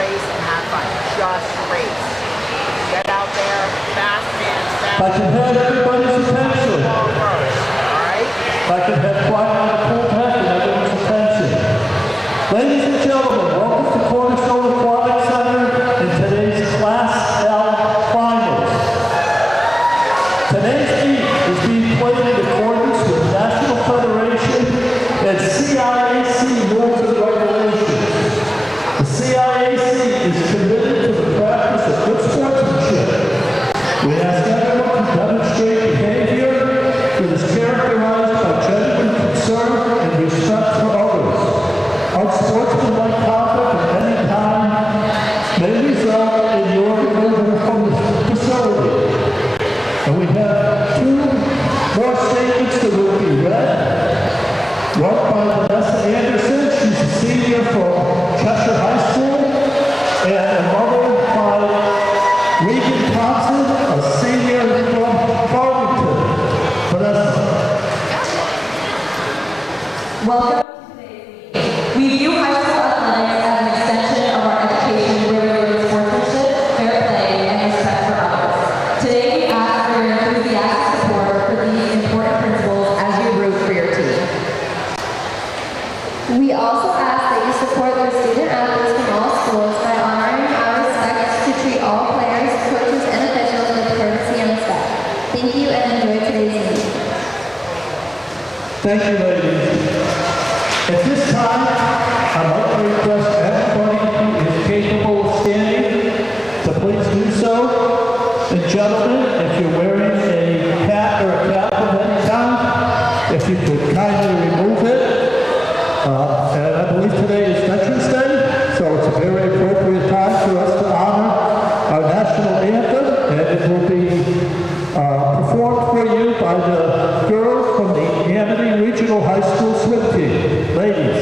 race and have fun. Just race. Get out there, fast hands, fast. If I can have everybody's attention. All right? If I can have quiet on the cool deck and everyone's attention. Ladies and gentlemen, welcome to Cornerstone Aquatic Center in today's Class L Finals. Today's meet is being played in accordance with National Federation and CIAC rules and regulations. The CIAC is committed to the practice of good sportsmanship. We ask everyone to demonstrate behavior that is characterized by genuine concern and respect for others. Unsportsmanlike conduct of any kind may result in your removal from the facility. And we have two more statements that will be read. One by Vanessa Anderson, she's a senior from Cheshire High School, and another by Regan Thompson, a senior from Farmington. Vanessa. Welcome to today's meeting. We view high school athletics as an extension of our education where we learn sportsmanship, fair play, and respect for others. Today we ask for your enthusiastic support for these important principles as you root for your team. We also ask that you support the student athletes from all schools by honoring our respect to treat all players, coaches, and officials with courtesy and respect. Thank you and enjoy today's meeting. Thank you, ladies. At this time, I'd like to request everybody who is capable of standing to please do so. And gentlemen, if you're wearing a hat or a cap of any kind, if you could kindly remove it. And I believe today is Veterans Day, so it's a very appropriate time for us to honor our national anthem, and it will be performed for you by the girls from the Amity Regional High School swim team. Ladies.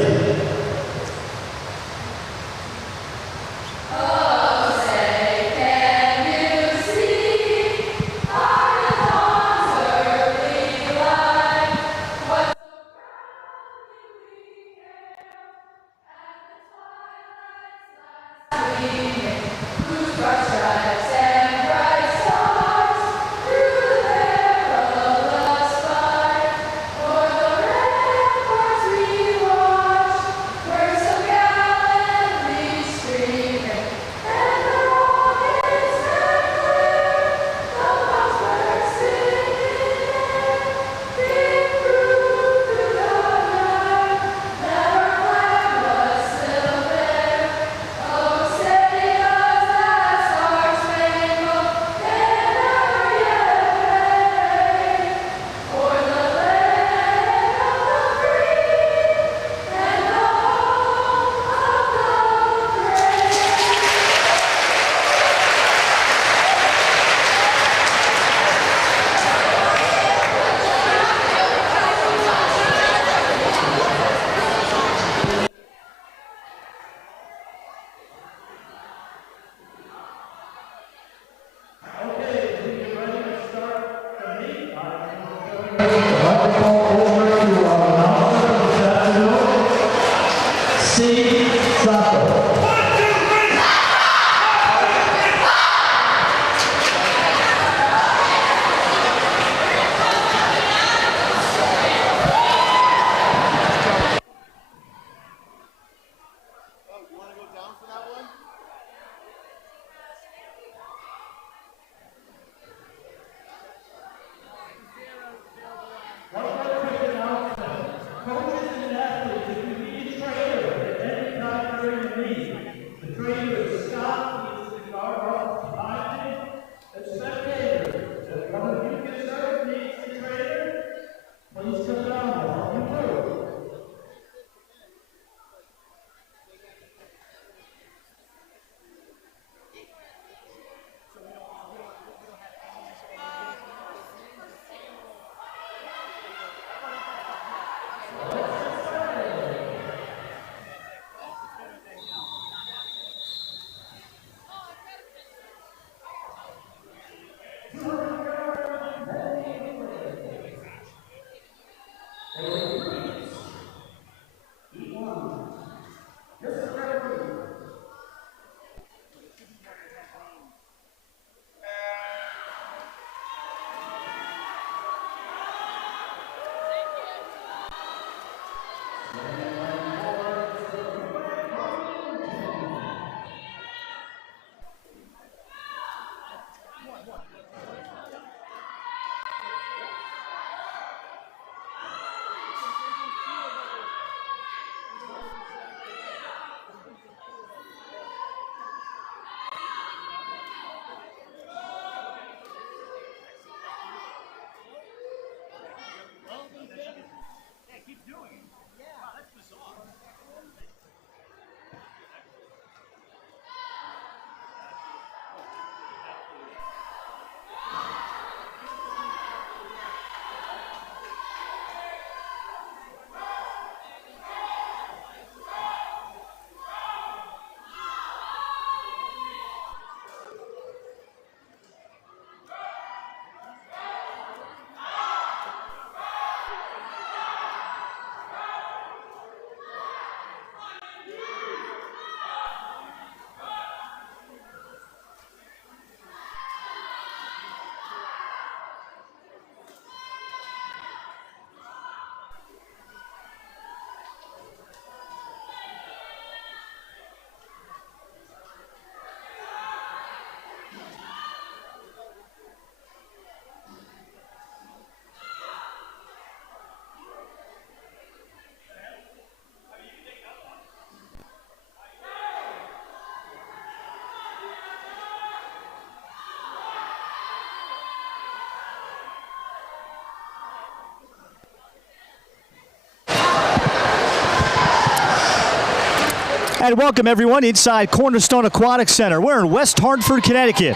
And welcome everyone inside Cornerstone Aquatic Center. We're in West Hartford, Connecticut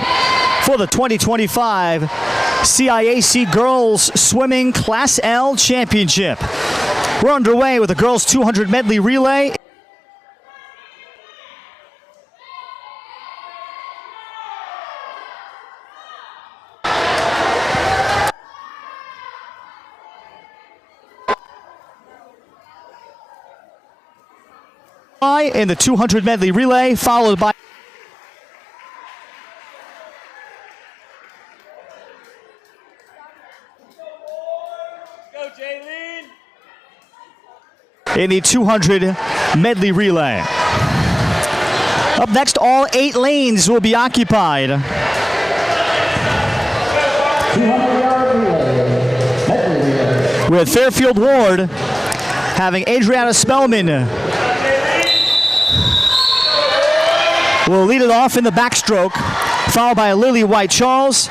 for the 2025 CIAC Girls Swimming Class L Championship. We're underway with the girls 200 medley relay. In the 200 medley relay, followed by in the 200 medley relay. Up next, all 8 lanes will be occupied. 200-yard relay. Medley relay. With Fairfield Ward having Adriana Spellman will lead it off in the backstroke, followed by Lily White-Charles,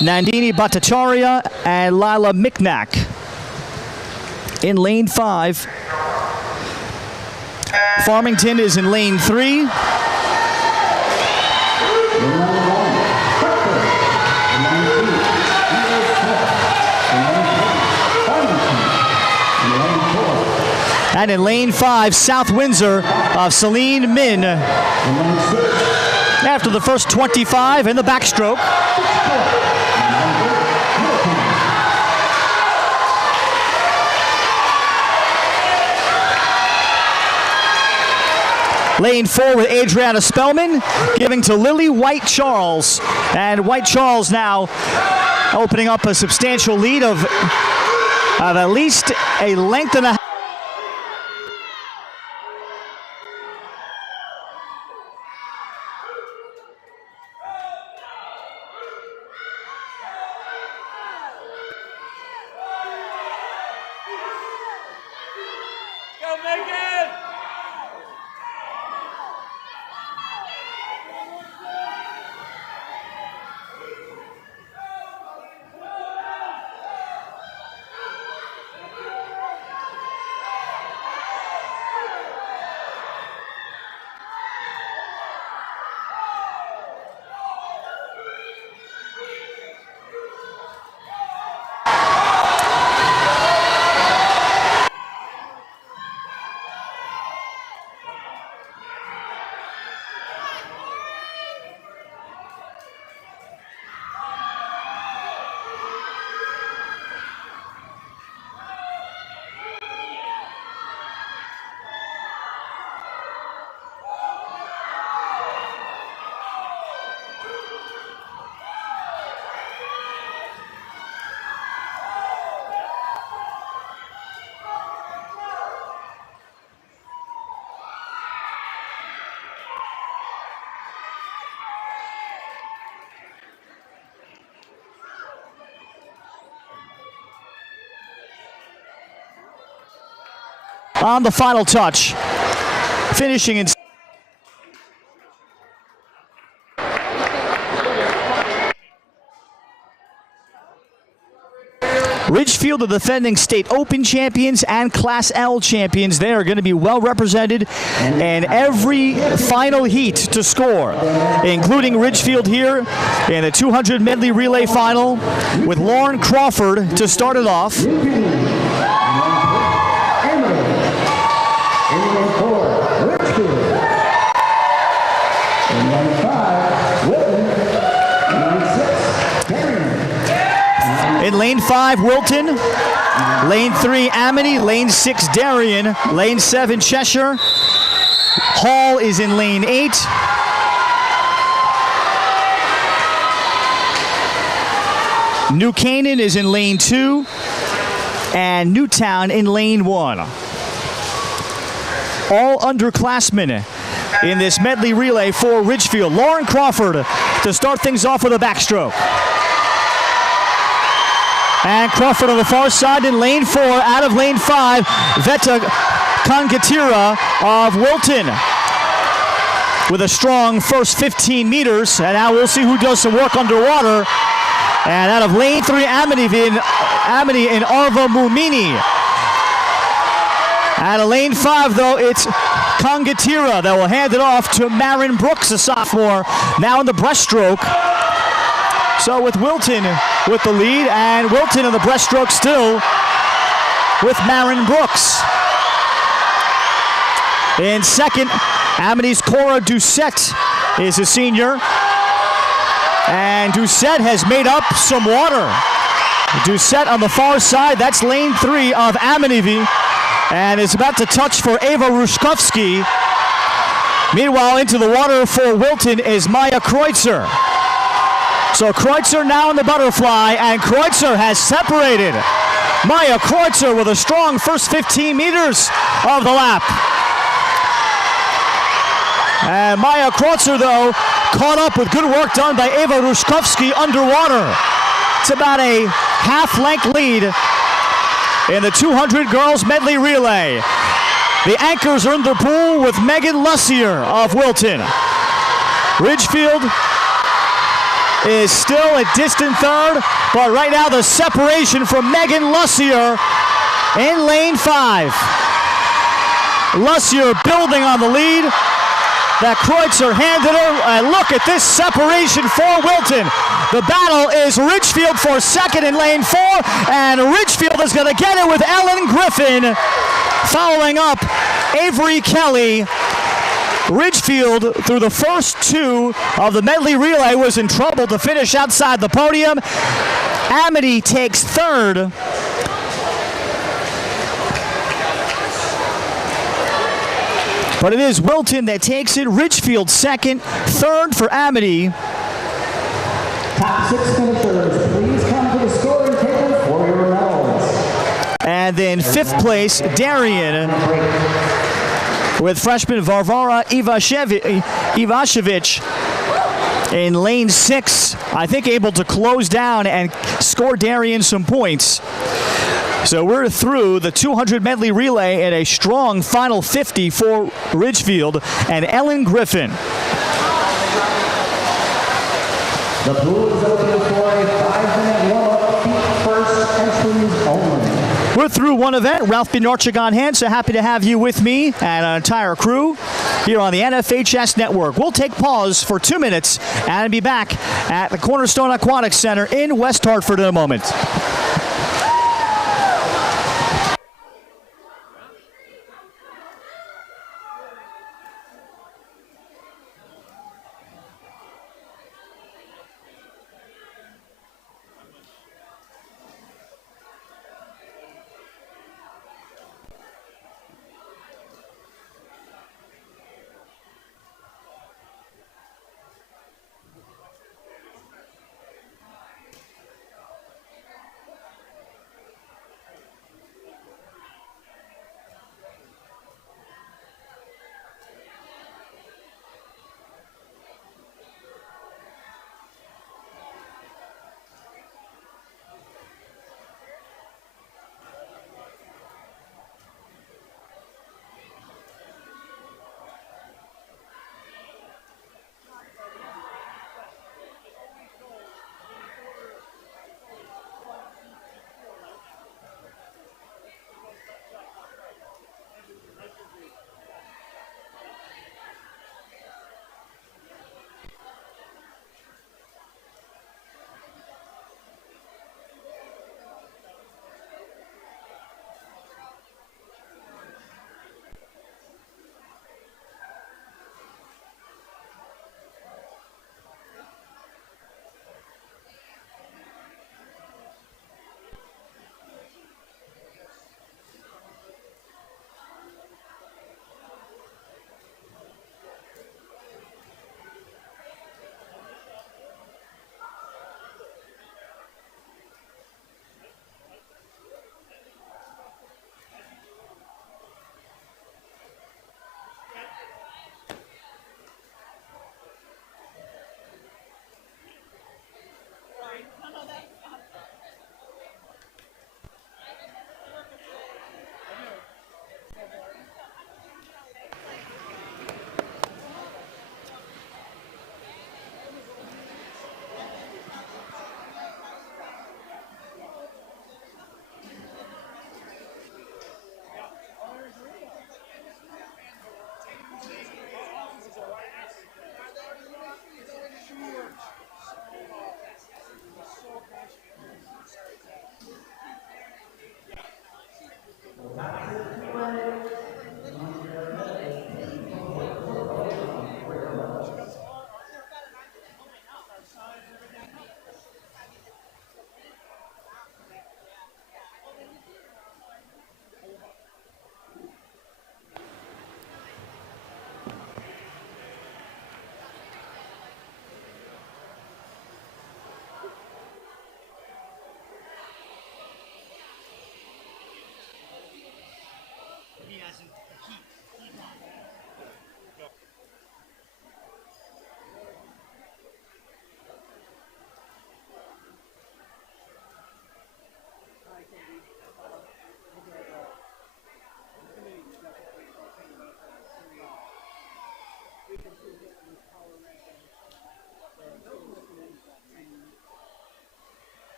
Nandini Bhattacharya, and Lila Miknak. In lane 5, Farmington is in lane 3. And in lane 5, South Windsor of Celine Min. After the first 25 in the backstroke. Lane 4 with Adriana Spellman, giving to Lily White-Charles. And White-Charles now opening up a substantial lead of at least a length and a half. On the final touch, finishing in Ridgefield, the defending state open champions and Class L champions. They are going to be well represented in every final heat to score, including Ridgefield here in the 200 medley relay final with Lauren Crawford to start it off. In lane 5, Wilton. Lane 3, Amity. Lane 6, Darien. Lane 7, Cheshire. Hall is in lane 8. New Canaan is in lane 2. And Newtown in lane 1. All underclassmen in this medley relay for Ridgefield. Lauren Crawford to start things off with a backstroke. And Crawford on the far side in lane 4, out of lane 5, Veta Kangatira of Wilton with a strong first 15 meters. And now we'll see who does some work underwater. And out of lane 3, Amity in Arva Mumini. Out of lane 5, though, it's Congatira that will hand it off to Marin Brooks, a sophomore, now in the breaststroke. So with Wilton with the lead, and Wilton in the breaststroke still with Marin Brooks. In second, Amity's Cora Doucette is a senior. And Doucette has made up some water. Doucette on the far side, that's lane 3 of Amityville, and is about to touch for Ava Rushkovsky. Meanwhile, into the water for Wilton is Maya Kreutzer. So Kreutzer now in the butterfly, and Kreutzer has separated. Maya Kreutzer with a strong first 15 meters of the lap. And Maya Kreutzer, though, caught up with good work done by Ava Rushkovsky underwater. It's about a half-length lead in the 200 girls medley relay. The anchors are in the pool with Megan Lussier of Wilton. Ridgefield is still a distant third, but right now the separation from Megan Lussier in lane 5. Lussier building on the lead that Kreutzer handed her, and look at this separation for Wilton. The battle is Ridgefield for second in lane 4, and Ridgefield is going to get it with Ellen Griffin following up Avery Kelly. Ridgefield, through the first 2 of the medley relay, was in trouble to finish outside the podium. Amity takes third. But it is Wilton that takes it. Ridgefield second, third for Amity. Top 6 finishers, please come to the scoring table for your medals. And then fifth place, Darien, with freshman Varvara Ivashevich in lane 6. I think able to close down and score Darien some points. So we're through the 200 medley relay at a strong final 50 for Ridgefield and Ellen Griffin. The pool is open for a 5-minute warm-up, feet first entries only. We're through one event. Ralph Bernarchik on hand, so happy to have you with me and our entire crew here on the NFHS Network. We'll take pause for 2 minutes and be back at the Cornerstone Aquatic Center in West Hartford in a moment.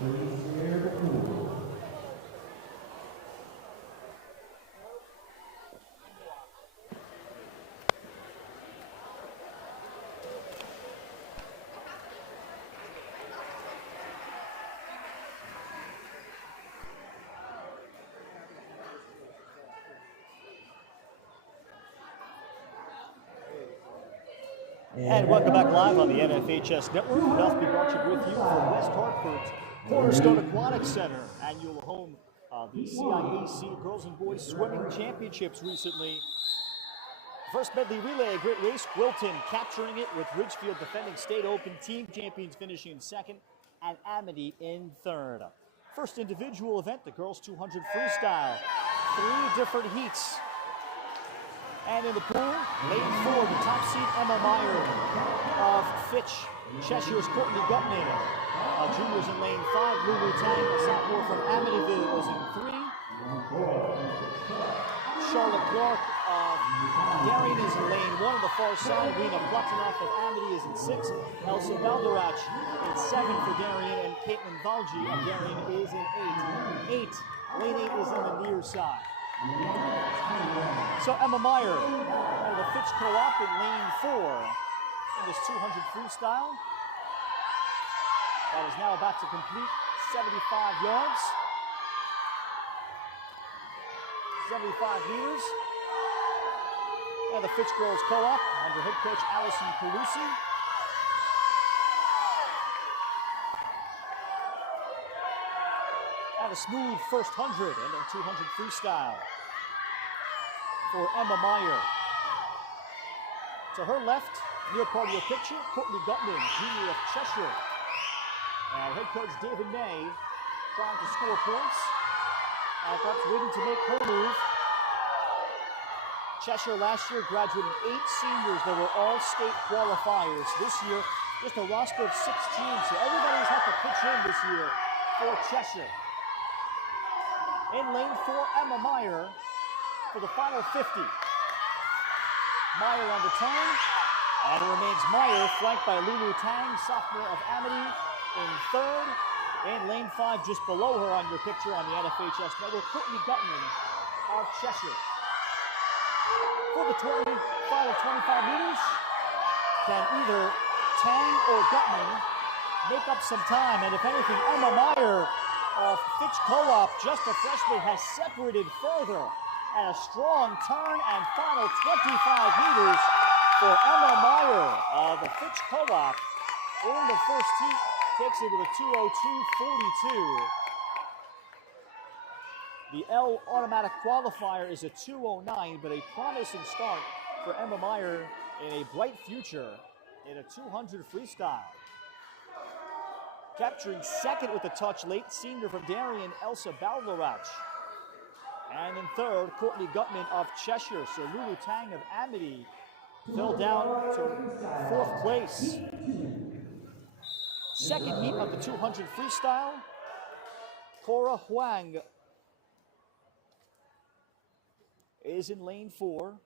Please clear the pool. And welcome back live on the NFHS Network. Ralph B. Barchik with you from West Hartford's Cornerstone Aquatic Center, annual home of the CIAC Girls and Boys Swimming Championships recently. First medley relay, a great race. Wilton capturing it with Ridgefield defending state open team champions finishing in second and Amity in third. First individual event, the girls 200 freestyle. 3 different heats. And in the pool, lane 4, the top seed Emma Meyer of Fitch. Cheshire's Courtney Gutman. Juniors in lane 5, Lulu Tang, a sophomore from Amityville, is in 3. Charlotte Clark of Darien is in lane 1 on the far side. Rena Plutinoff of Amity is in 6. Elsa Valderach in 7 for Darien, and Caitlin Valji of Darien is in 8. Lane 8 is on the near side. So Emma Meyer of the Fitch Co-op in lane 4 in this 200 freestyle. That is now about to complete 75 yards. 75 meters. And the Fitch Girls Co-op under head coach Allison Calusi. And a smooth first 100 and then 200 freestyle for Emma Meyer. To her left, near part of your picture, Courtney Gutman, junior of Cheshire. And head coach David May trying to score points. And perhaps waiting to make her move. Cheshire last year graduating 8 seniors that were all state qualifiers. This year, just a roster of 16. So everybody's had to pitch in this year for Cheshire. In lane 4, Emma Meyer for the final 50. Meyer on the turn, and it remains Meyer, flanked by Lulu Tang, sophomore of Amity, in third. In lane 5, just below her on your picture on the NFHS Network, Courtney Gutman of Cheshire. For the final 25 meters, can either Tang or Gutman make up some time? And if anything, Emma Meyer of Fitch Co-op, just a freshman, has separated further. And a strong turn and final 25 meters for Emma Meyer of the Fitch Co-op in the first heat. Takes it with a 2:02.42. The L automatic qualifier is a 2:09, but a promising start for Emma Meyer in a bright future in a 200 freestyle. Capturing second with a touch late, senior from Darien, Elsa Balderach. And in third, Courtney Gutman of Cheshire. So Lulu Tang of Amity fell down to 4th place. Second heat of the 200 freestyle, Cora Huang is in lane 4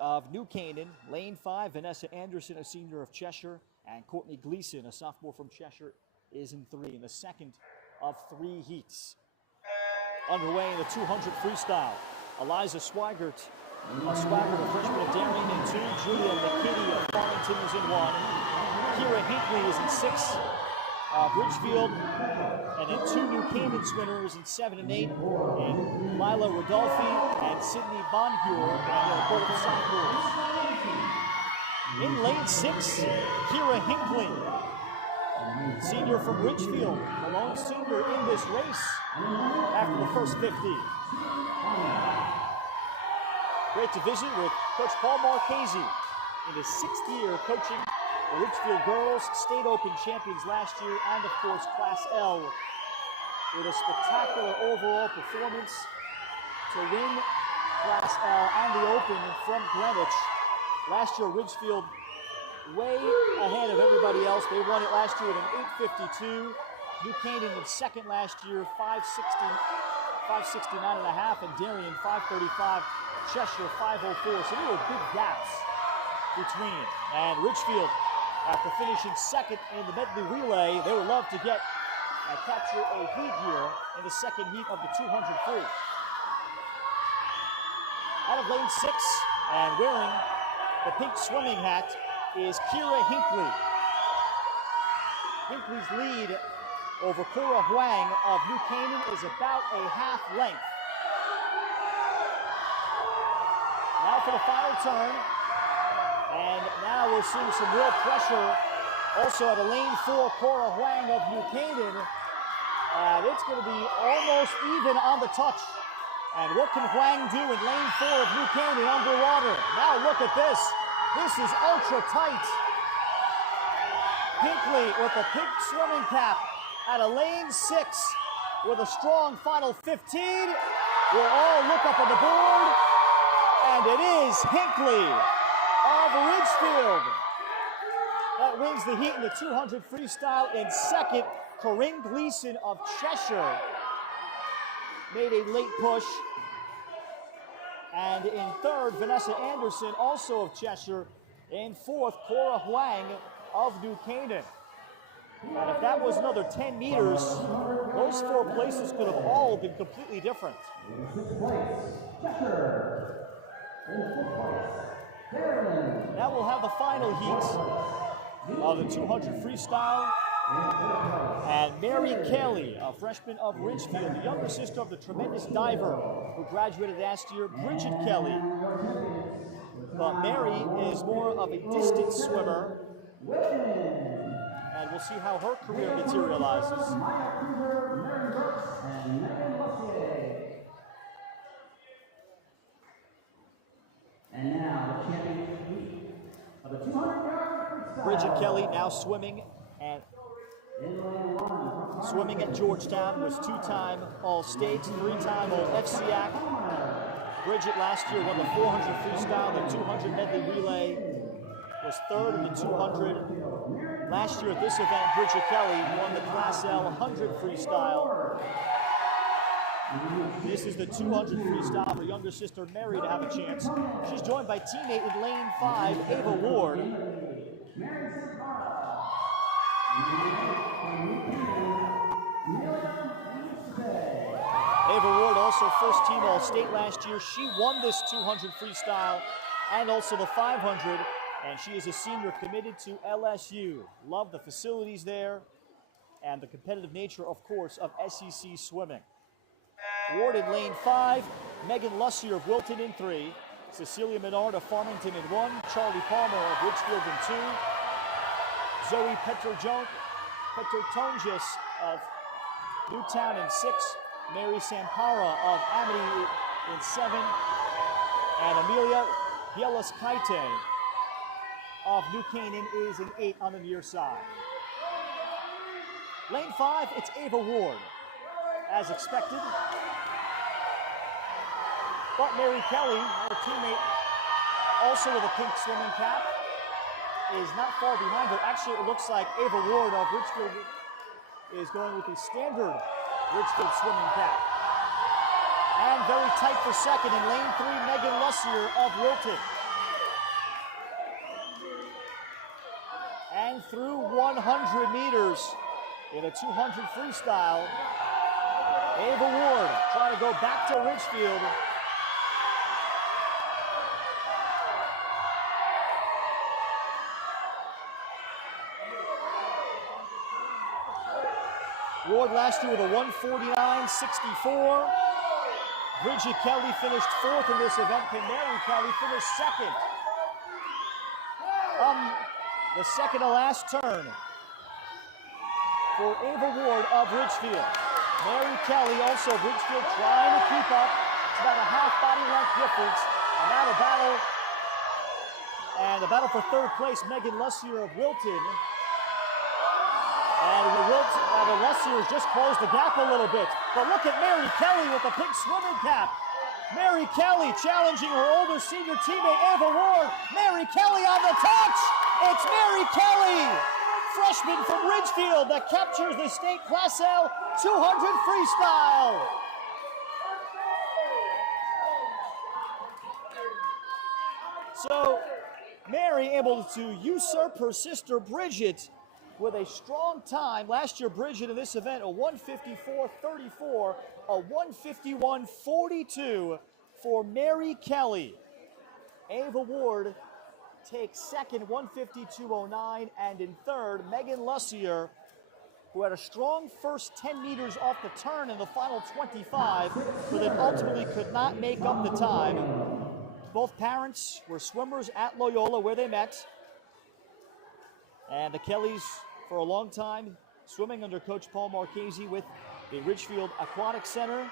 of New Canaan. Lane 5, Vanessa Anderson, a senior of Cheshire, and Courtney Gleason, a sophomore from Cheshire, is in 3 in the second of 3 heats. Underway in the 200 freestyle, Eliza Swigert, a freshman of Darien, in 2. Julia McKinney of Farmington is in 1. Kira Hinckley is in 6. Bridgefield, and then 2 New Canaan swimmers in 7 and 8. And Mila Rodolfi and Sydney Bonheur, and the report of the sophomores. In lane 6, Kira Hinckley, senior from Ridgefield, the lone senior in this race after the first 50. Great to visit with Coach Paul Marchese in his 6th year coaching the Ridgefield girls, state open champions last year, and of course Class L, with a spectacular overall performance to win Class L and the Open from Greenwich. Last year, Ridgefield way ahead of everybody else. They won it last year with an 8:52. New Canaan in second last year, 5:69.5, and Darien 5:35. Cheshire 5:04. So there were big gaps between. And Ridgefield after finishing second in the medley relay. They would love to capture a heat here in the second heat of the 200 free. Out of lane 6 and wearing the pink swimming hat is Kira Hinckley. Hinckley's lead over Cora Huang of New Canaan is about a half length. Now for the final turn, and now we're seeing some real pressure also at a lane 4 Cora Huang of New Canaan, and it's going to be almost even on the touch. And what can Huang do in lane 4 of New Canaan underwater? Now look at this. This is ultra tight. Hinckley with a pink swimming cap at a lane 6 with a strong final 15. We'll all look up on the board, and it is Hinckley of Ridgefield that wins the heat in the 200 freestyle. In second, Corinne Gleason of Cheshire made a late push. And in third, Vanessa Anderson, also of Cheshire. In fourth, Cora Huang of New Canaan. And if that was another 10 meters, those 4 places could have all been completely different. Now we'll have the final heat of the 200 freestyle. And Mary Kelly, a freshman of Ridgefield, the younger sister of the tremendous diver who graduated last year, Bridget Kelly. But Mary is more of a distance swimmer, and we'll see how her career materializes. And now the champion of the 200-yard freestyle. Bridget Kelly now swimming at Georgetown, was 2-time All-State, 3-time All-FCIAC. Bridget last year won the 400 freestyle, the 200 medley relay, was third in the 200. Last year at this event, Bridget Kelly won the Class L 100 freestyle. This is the 200 freestyle. Her younger sister Mary to have a chance. She's joined by teammate in lane 5, Ava Ward. Ava Ward, also first team All-State last year. She won this 200 freestyle and also the 500, and she is a senior committed to LSU. Love the facilities there and the competitive nature, of course, of SEC swimming. Ward in lane 5, Megan Lussier of Wilton in 3, Cecilia Menard of Farmington in 1, Charlie Palmer of Ridgefield in 2, Zoe Petrotonjis of Newtown in 6, Mary Sampara of Amity in 7, and Amelia Bielaskaite of New Canaan is in 8 on the near side. Lane 5, it's Ava Ward, as expected. But Mary Kelly, her teammate, also with a pink swimming cap, is not far behind her. Actually, it looks like Ava Ward of Ridgefield is going with the standard Ridgefield swimming cap. And very tight for second in lane 3, Megan Lussier of Wilton. And through 100 meters in a 200 freestyle, Ava Ward trying to go back to Ridgefield. Ward last year with a 149.64. Bridget Kelly finished 4th in this event. Can Mary Kelly finish 2nd? The second to last turn for Ava Ward of Ridgefield. Mary Kelly, also of Ridgefield, trying to keep up. It's about a half body length difference. And now the battle. And the battle for 3rd place, Megan Lussier of Wilton. And Lussier has just closed the gap a little bit. But look at Mary Kelly with the pink swimming cap. Mary Kelly challenging her older senior teammate, Ava Ward. Mary Kelly on the touch. It's Mary Kelly, freshman from Ridgefield, that captures the state Class L 200 freestyle. So Mary Mary able to usurp her sister Bridget with a strong time. Last year, Bridget in this event, a 154.34, a 151.42 for Mary Kelly. Ava Ward takes second, 152.09, and in third, Megan Lussier, who had a strong first 10 meters off the turn in the final 25, but then ultimately could not make up the time. Both parents were swimmers at Loyola where they met. And the Kellys, for a long time, swimming under Coach Paul Marchese with the Ridgefield Aquatic Center.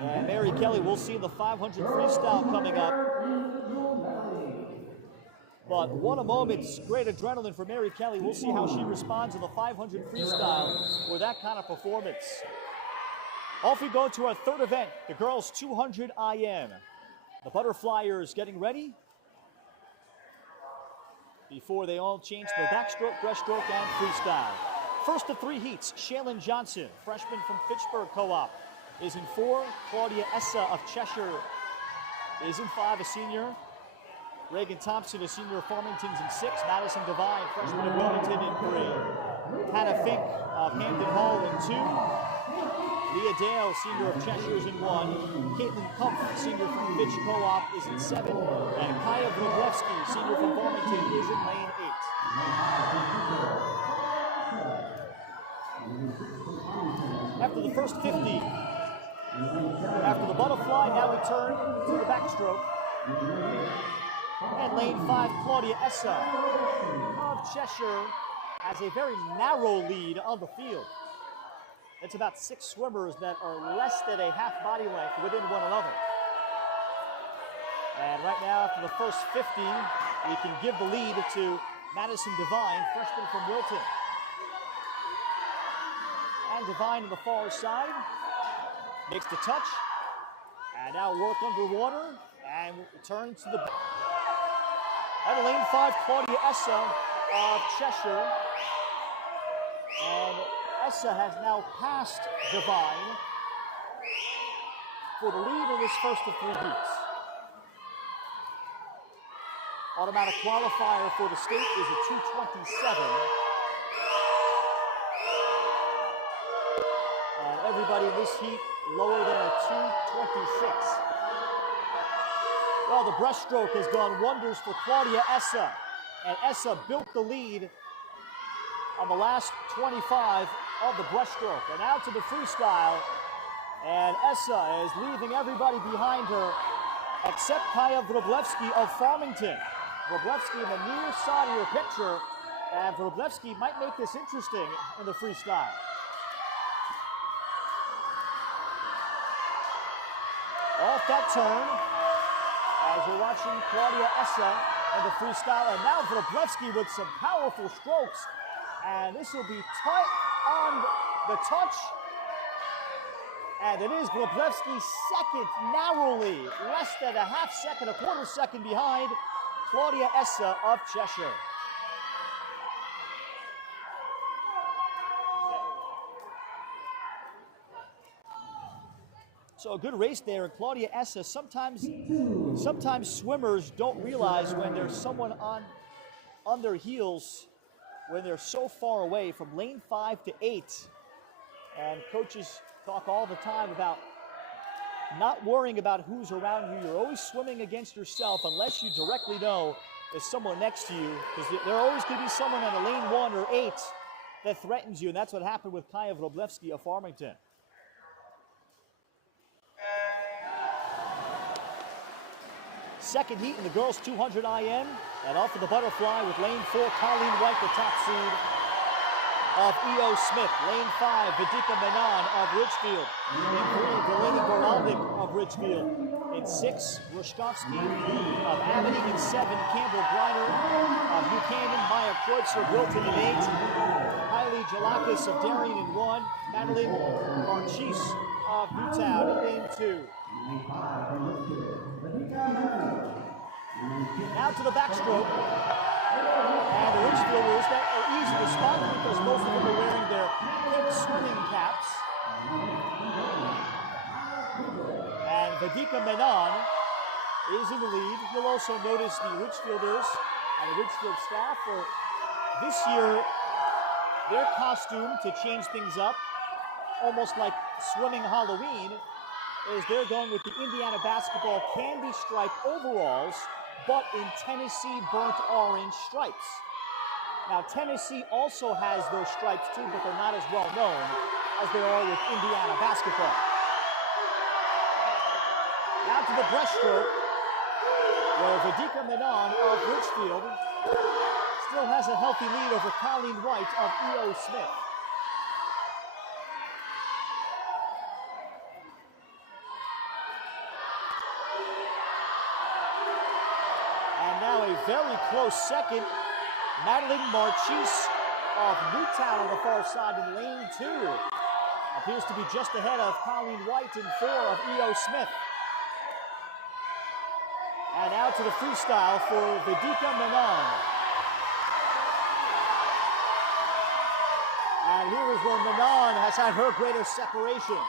And Mary Kelly, we'll see the 500 freestyle coming up. But what a moment's great adrenaline for Mary Kelly. We'll see how she responds in the 500 freestyle with that kind of performance. Off we go to our third event, the girls 200 IM. The butterflyers getting ready before they all change to the backstroke, breaststroke, and freestyle. First of three heats, Shaylin Johnson, freshman from Fitchburg Co-op, is in 4. Claudia Essa of Cheshire is in 5, a senior. Reagan Thompson, a senior of Farmington's in 6. Madison Devine, freshman of Wilmington, in 3. Hannah Fink of Hampton Hall in 2. Leah Dale, senior of Cheshire's in 1. Caitlin Kumpf, senior from Fitch Co-op, is in 7. And Kaya Vrublevsky, senior from Farmington, is in lane 8. After the first 50, after the butterfly, now we turn to the backstroke. And lane 5, Claudia Essa of Cheshire has a very narrow lead on the field. It's about 6 swimmers that are less than a half body length within one another. And right now, after the first 50, we can give the lead to Madison Devine, freshman from Wilton. And Devine on the far side makes the touch. And now work underwater and return to the back. At lane 5, Claudia Essa of Cheshire. And Essa has now passed Devine for the lead in this first of 3 heats. Automatic qualifier for the state is a 2:27. And everybody in this heat lower than a 2:26. Well, the breaststroke has gone wonders for Claudia Essa. And Essa built the lead on the last 25 of the breaststroke. And now to the freestyle. And Essa is leaving everybody behind her except Kaya Vrublevsky of Farmington. Vrublevsky in the near side of your picture. And Vrublevsky might make this interesting in the freestyle. Off that turn, as we're watching Claudia Essa in the freestyle. And now Vrublevsky with some powerful strokes. And this will be tight on the touch. And it is Vrublevsky second, narrowly, less than a half second, a quarter second behind Claudia Essa of Cheshire. So a good race there, and Claudia Essa, sometimes swimmers don't realize when there's someone on their heels, when they're so far away from lane 5 to 8. And coaches talk all the time about not worrying about who's around you. You're always swimming against yourself unless you directly know there's someone next to you, because there always could be someone on a lane 1 or 8 that threatens you, and that's what happened with Kaya Vrublevsky of Farmington. Second heat in the girls 200 IM, and off of the butterfly with lane 4, Colleen White, the top seed of E.O. Smith. Lane 5, Vedika Menon of Ridgefield. In 3, Delaney Goralnik of Ridgefield. In 6, Rushkovsky of Amity. In 7, Campbell Griner of Buchanan. Maya Kreutzer of Wilton in 8. Kylie Jalakis of Darien in 1. Madeline Marchese of Newtown in 2. Now to the backstroke. And the Ridgefielders that are easy to spot because most of them are wearing their pink swimming caps. And Vedika Menon is in the lead. You'll also notice the Ridgefielders and the Ridgefield staff for this year, their costume to change things up, almost like swimming Halloween, is they're going with the Indiana basketball candy stripe overalls, but in Tennessee burnt orange stripes. Now, Tennessee also has those stripes too, but they're not as well known as they are with Indiana basketball. Now to the breaststroke, where Vedika Menon of Ridgefield still has a healthy lead over Colleen White of E.O. Smith. And now a very close second. Madeline Marchese of Newtown on the far side in lane 2. Appears to be just ahead of Colleen White in 4 of E.O. Smith. And out to the freestyle for Vedika Menon. And here is where Menon has had her greatest separation.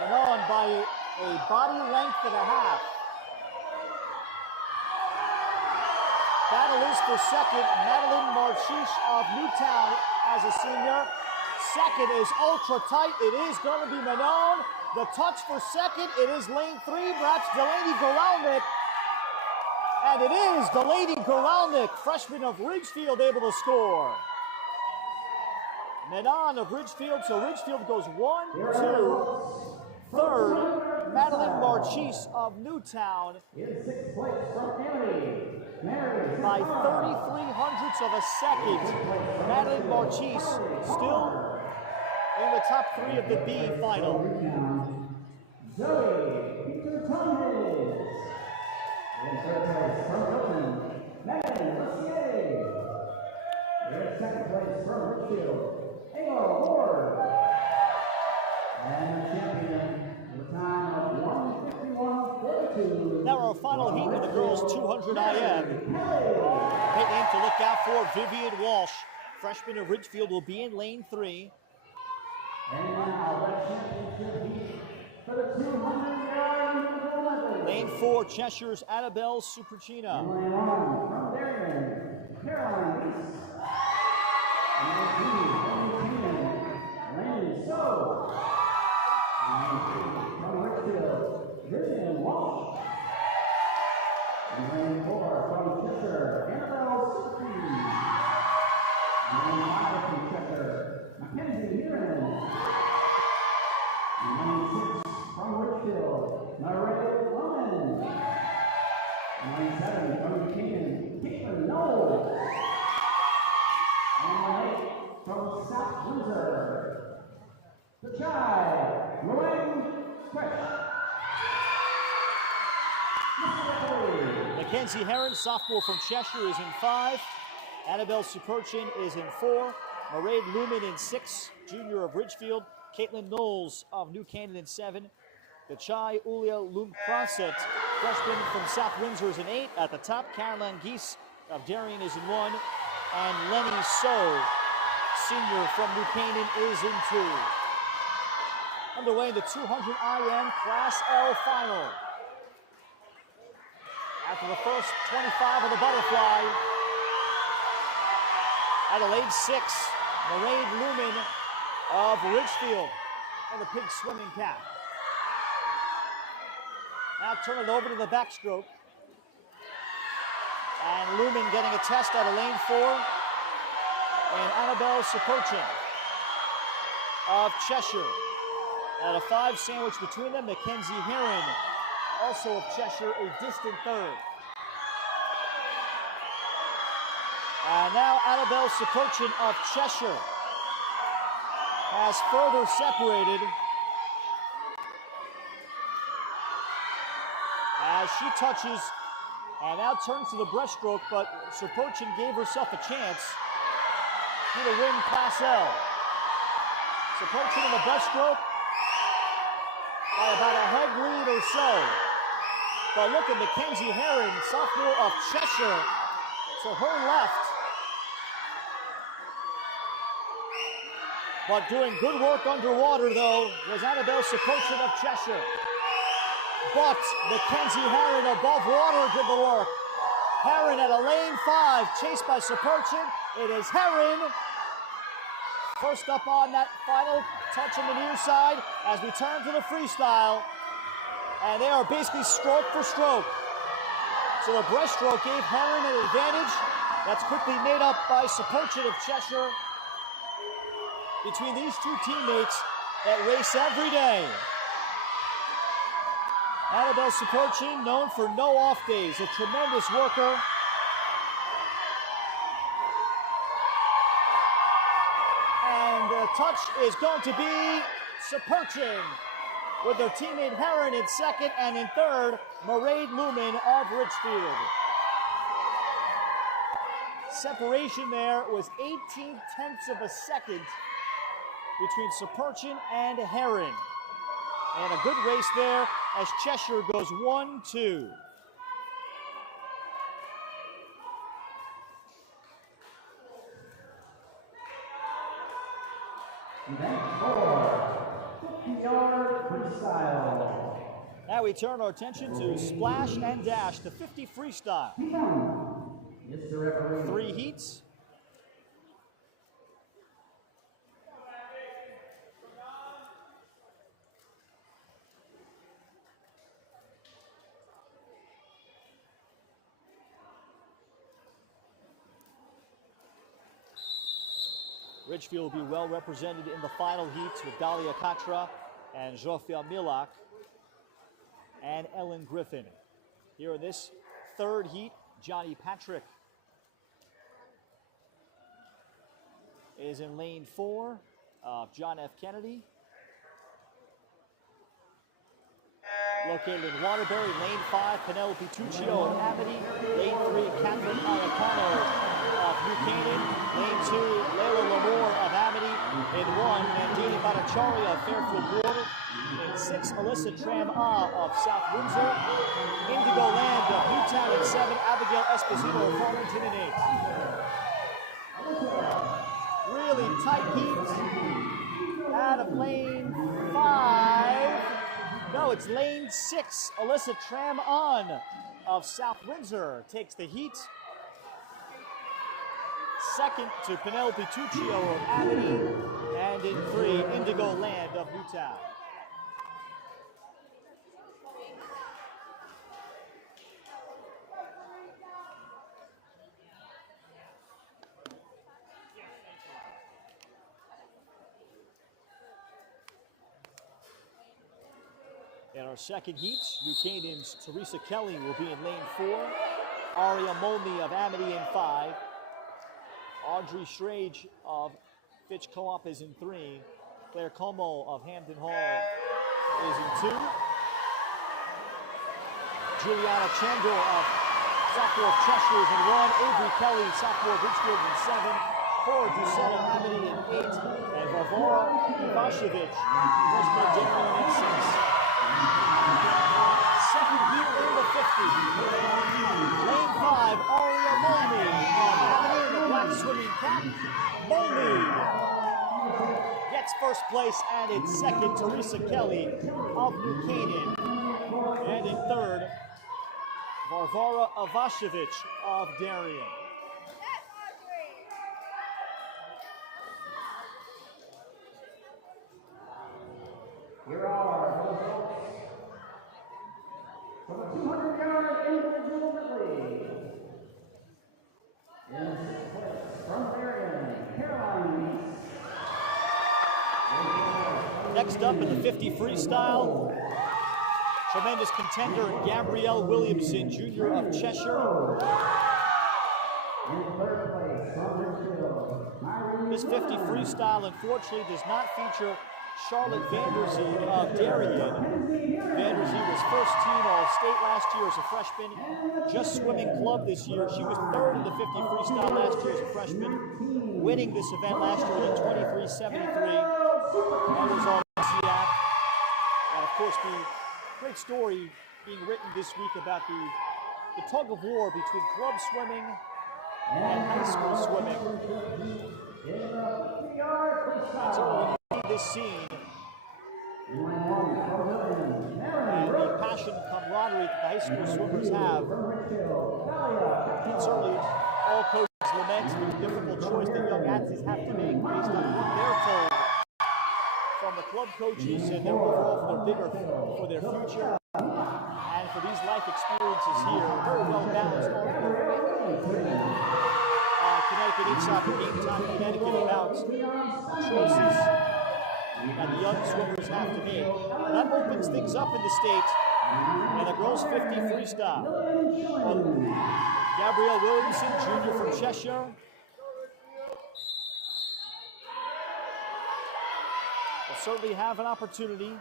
Menon by a body length and a half. Battle is for second. Madeline Marchese of Newtown as a senior. Second is ultra tight. It is going to be Menon. The touch for second. It is lane 3. Perhaps Delaney Goralnik. And it is Delaney Goralnik, freshman of Ridgefield, able to score. Menon of Ridgefield. So Ridgefield goes 1, 2. Third, Madeline Marchese of Newtown. In 6th place from Emily. By 33 hundredths of a second, Madeline Marchese still in the top 3 of the B final. Zoe Peter Thomas. In 3rd place from Milton, Megan Lucier. In 2nd place from Ridgefield, Ava Ward. And the champion with a time of 1:51.42. Now our final heat of the girls 200 IM. Big name to look out for, Vivian Walsh. Freshman of Ridgefield will be in lane 3. And now the championship heat for the 200-yard. Lane 4, Cheshire's Annabelle Supercina. Lane 1 from Darien, Caroline Reese. Lane 2 from Lane So. From Ridgefield, Vivian Walsh. And lane 4 from Cheshire, Annabelle Supercina. Lane 5 from Cheshire, Mackenzie Heron. And lane 6 from Ridgefield, Murray Loman. And lane 7 from Buchanan, Caitlin Knowles. And lane 8 from South Windsor, the Chai, Luang Fresh. Mackenzie Heron, sophomore from Cheshire, is in 5. Annabelle Superchin is in 4. Mairead Lumen in 6, junior of Ridgefield. Caitlin Knowles of New Canaan in 7. The Chai Ulia Lumpraset, freshman from South Windsor, is in 8. At the top, Caroline Geese of Darien is in 1. And Lenny So, senior from New Canaan, is in 2. Underway in the 200 IM Class L final. After the first 25 of the butterfly, Adelaide 6, Mairead Lumen of Ridgefield in the pink swimming cap. Now turn it over to the backstroke. And Lumen getting a test out of lane 4. And Annabelle Superchin of Cheshire. At a 5 sandwich between them, Mackenzie Heron, also of Cheshire, a distant third. And now Annabelle Superchin of Cheshire has further separated as she touches and now turns to the breaststroke, but Superchin gave herself a chance to win Class L. Superchin in the breaststroke by about a head lead or so. But look at Mackenzie Heron, sophomore of Cheshire, to her left. But doing good work underwater, though, was Annabelle Saperchin of Cheshire. But Mackenzie Herron above water did the work. Herron at a lane 5, chased by Saperchin. It is Herron first up on that final touch on the near side as we turn to the freestyle. And they are basically stroke for stroke. So the breaststroke gave Herron an advantage. That's quickly made up by Saperchin of Cheshire. Between these two teammates that race every day. Annabelle Saperchin, known for no off days, a tremendous worker. And the touch is going to be Saperchin, with their teammate Herron in second, and in third, Mairead Lumen of Richfield. Separation there was 18/10 of a second between Saperchin and Herron. And a good race there as Cheshire goes 1-2. Event 4, 50-yard freestyle. Now we turn our attention to splash and dash, the 50 freestyle. Yes, the referee. 3 heats. Ridgefield will be well represented in the final heats with Dalia Katra and Zofia Milak and Ellen Griffin. Here in this third heat, Johnny Patrick is in lane 4 of John F. Kennedy. Located in Waterbury, lane 5, Penelope Tuccio of Amity. Lane 3, Catherine Iacano of New Canaan. Lane 2, Layla Lamore of Amity. In 1, Nandini Bhattacharya of Fairfield Water. In 6, Alyssa Tram-Ah of South Windsor. Indigo Land of Newtown. In 7, Abigail Esposito of Farmington in 8. Really tight heat out of lane 5. No, it's lane 6. Alyssa Tram-On of South Windsor takes the heat. Second to Penelope Tuccio of Amity. And in 3, Indigo Land of Newtown. In our second heat, New Canaan's Teresa Kelly will be in lane 4. Aria Molney of Amity in 5. Audrey Schrage of Fitch Co-op is in 3. Claire Como of Hampton Hall is in 2. Juliana Chandler of sophomore Cheshire is in 1. Avery Kelly, sophomore Richfield in 7. Cora Dussel of Amity in 8. And Varvara Ivashevich, freshman Darien in 6. Second heat in the 50. Lane 5, Aria Molney of Amity in the black swimming cap. Molney gets first place, and in second, Teresa Kelly of New Canaan. And in third, Varvara Ivashevich of Darien. Here are the results for the 200-yard individual relay. In sixth place from Darien, Caroline Meeks. Next up in the 50 freestyle, tremendous contender Gabrielle Williamson, Jr. of Cheshire. In third place from Richfield, This 50 freestyle unfortunately does not feature Charlotte Vanderzee of Darien. Vanderzee was first team All-State last year as a freshman. Just swimming club this year. She was third in the 50 freestyle last year as a freshman, winning this event last year in 23.73. That was on CIAC. And of course, the great story being written this week about the tug of war between club swimming and high school swimming. That's all we need this scene. And the passion and camaraderie that the high school swimmers have. And certainly all coaches lament the difficult choice that young athletes have to make based on what they're told from the club coaches and their overall for their future. And for these life experiences here, very well balanced article. Connecticut Insider, Game Time Connecticut, about choices that the young swimmers have to make. That opens things up in the state. And the girls 50 freestyle. Gabrielle Williamson, junior from Cheshire. Will certainly have an opportunity.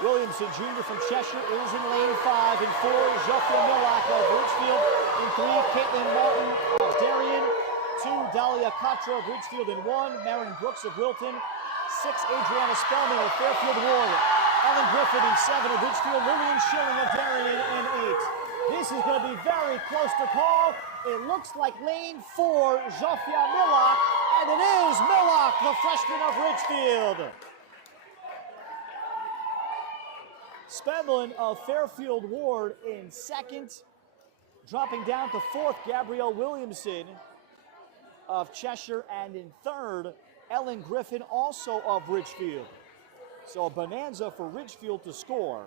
Williamson, junior from Cheshire, is in lane 5 and 4. Zofia Milak of Ridgefield in 3. Caitlin Martin of Darien. 2, Dahlia Cottra of Ridgefield in 1. Marin Brooks of Wilton. 6, Adriana Spellman of Fairfield Ward. Ellen Griffin in 7 of Ridgefield. Lillian Schilling of Darien in 8. This is going to be very close to call. It looks like lane 4, Zofia Milak, and it is Milak, the freshman of Ridgefield. Spellman of Fairfield Ward in 2nd. Dropping down to 4th, Gabrielle Williamson of Cheshire, and in 3rd, Ellen Griffin, also of Ridgefield. So a bonanza for Ridgefield to score.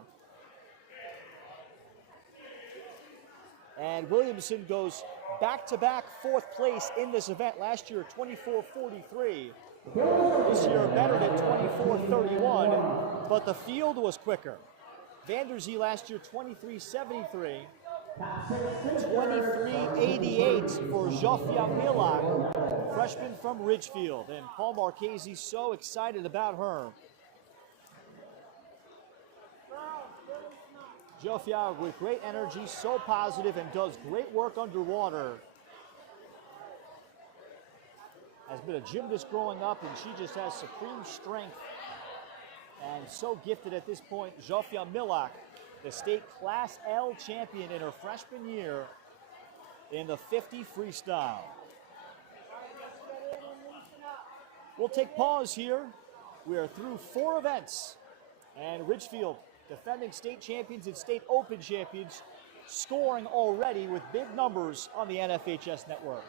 And Williamson goes back-to-back 4th place in this event. Last year, 24:43. This year, bettered at 24:31, but the field was quicker. Vanderzee last year, 23:73. 23:88 for Zofia Milak, freshman from Ridgefield. And Paul Marchese so excited about her. Zofia with great energy, so positive, and does great work underwater. Has been a gymnast growing up, and she just has supreme strength. And so gifted at this point. Zofia Milak, the state Class L champion in her freshman year in the 50 freestyle. We'll take pause here. We are through 4 events. And Ridgefield, defending state champions and state open champions, scoring already with big numbers on the NFHS network.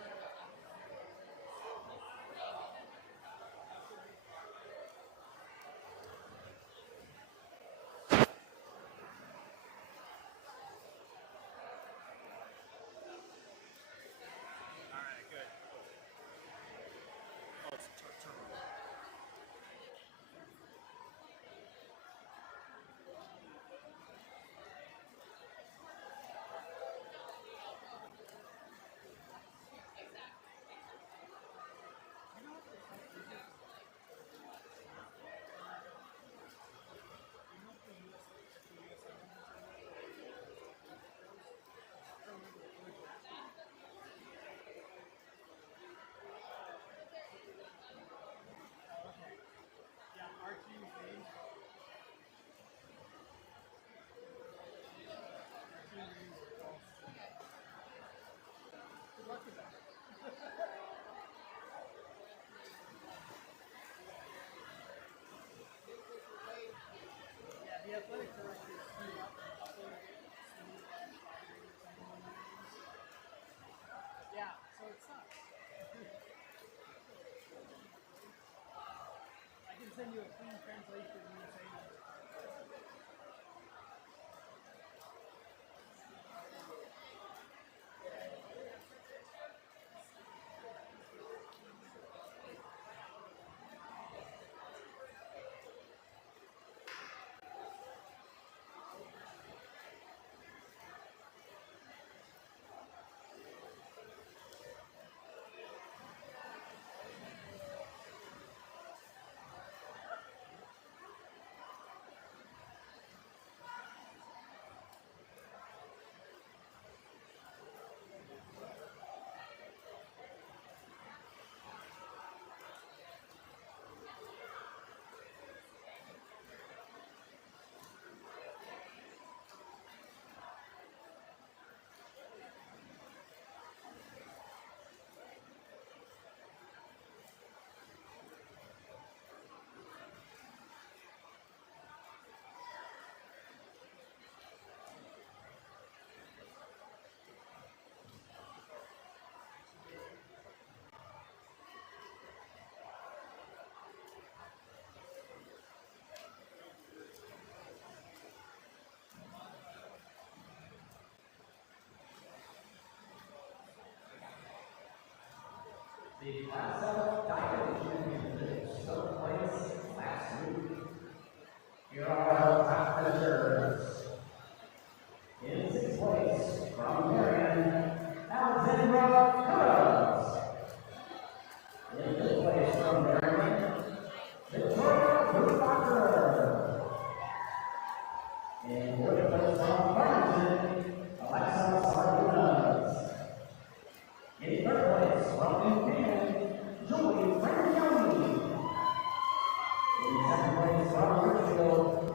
Send you a clean translation when you say that. The Class L Diamond Championships took place last week. Here are our top finishers. In sixth place from Marion, Alexandra Curtis. In fifth place from Marion, Victoria Brubacher. In fourth place from Farmington, Alexa Sardunas. In third place from Newton, Julie Franchione. In second place from Richfield,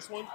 This one?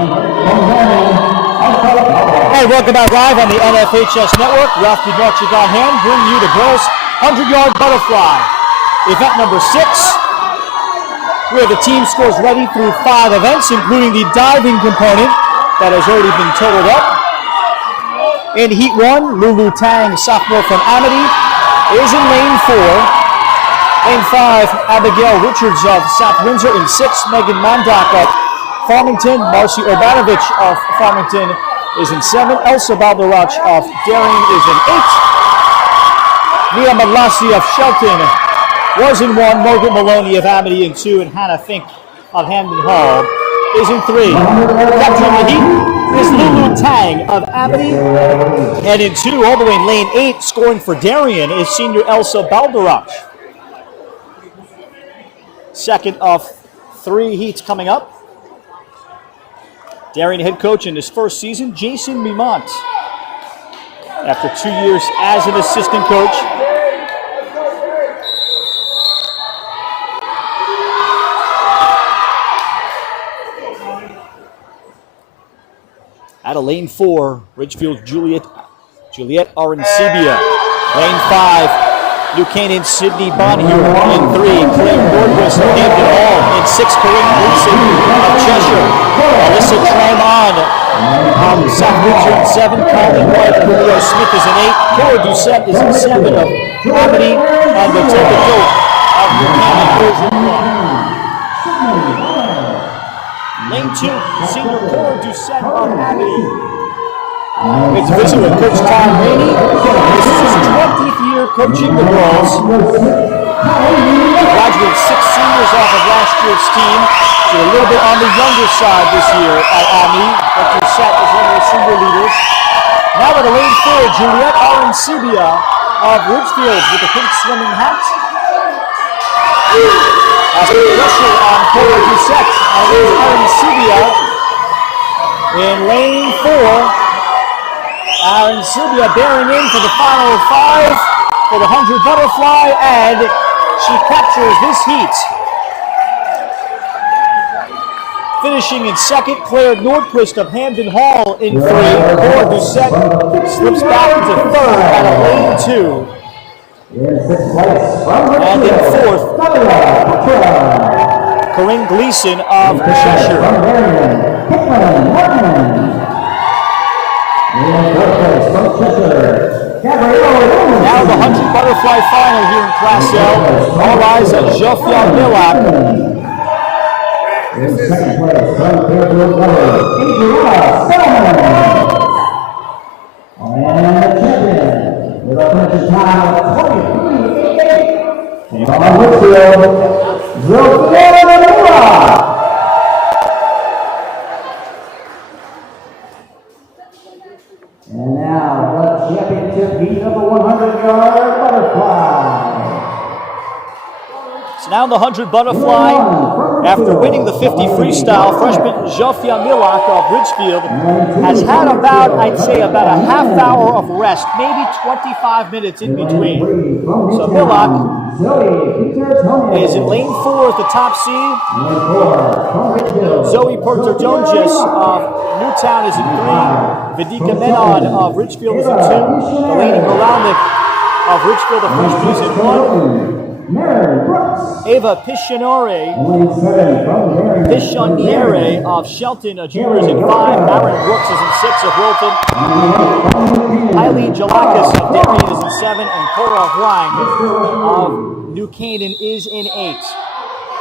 Hey, welcome back live on the NFHS Network. Ralph DiMarchigan bringing you the girls' 100-yard butterfly. Event number 6, where the team scores ready through 5 events, including the diving component that has already been totaled up. In Heat 1, Lulu Tang, sophomore from Amity, is in lane 4. Lane 5, Abigail Richards of South Windsor. In 6, Megan Mondock of Farmington. Marcy Urbanovich of Farmington is in 7. Elsa Balderach of Darien is in 8. Mia Madlassi of Shelton was in 1. Margaret Maloney of Amity in 2. And Hannah Fink of Hamden Hall is in 3. Capturing the heat is Lulu Tang of Amity. And in 2, all the way in lane 8, scoring for Darien, is senior Elsa Balderach. Second of 3 heats coming up. Darien head coach in his first season, Jason Mimont. After 2 years as an assistant coach. Out of lane 4, Ridgefield's Juliet Arancibia. Lane 5, New Canaan Sydney Bonheur. In 3, Claire Nordquist of Hampton Hall. In 6, Corinne Gleason of Cheshire. Alyssa Tremont of South Windsor in 7. Colin White of Julio Smith is in 8. Cora Doucette is in 7 of Amity. And Matilda Goat of New Canaan is in 1. Lane 2, senior Cora Doucette of Amity. It's a visit with Coach Tom Rainey. This is his 20th year coaching the girls. He graduated 6 seniors off of last year's team. So a little bit on the younger side this year at Amity. But Doucette is one of the senior leaders. Now at lane 4, Juliet Arancibia of Ridgefield with the pink swimming hat. Asking pressure on Cora Doucette. And it is Arancibia in lane 4. Arancibia bearing in for the final 5 for the 100 butterfly, and she captures this heat. Finishing in 2nd, Claire Nordquist of Hamden Hall in 3. Cora Doucette slips back into 3rd out of lane 2. And in 4th, Corinne Gleason of Cheshire. Now the 100 butterfly final here in Class L. All eyes on Zsofia Milak. In 2nd place, and the champion with a finishing time of 23.88 on Whitfield, Zsofia Milak. And now the championship heat of the 100-yard butterfly. So now the 100 butterfly, after winning the 50 freestyle, freshman Zsofia Milak of Ridgefield has had about, I'd say, about a half hour of rest, maybe 25 minutes in between. So Milak is in lane 4 at the top seed. Zoe Porter-Jones of Newtown is in 3. Vidika Menon of Ridgefield is in 2. Delaney Baralnik of Ridgefield, the freshman, is in 1. Ava Pichoniere of Shelton, a junior, is in 5. Aaron Brooks is in 6 of Wilton. Eileen Jalakis of Darien is in 7. And Cora Huang of New Canaan is in 8.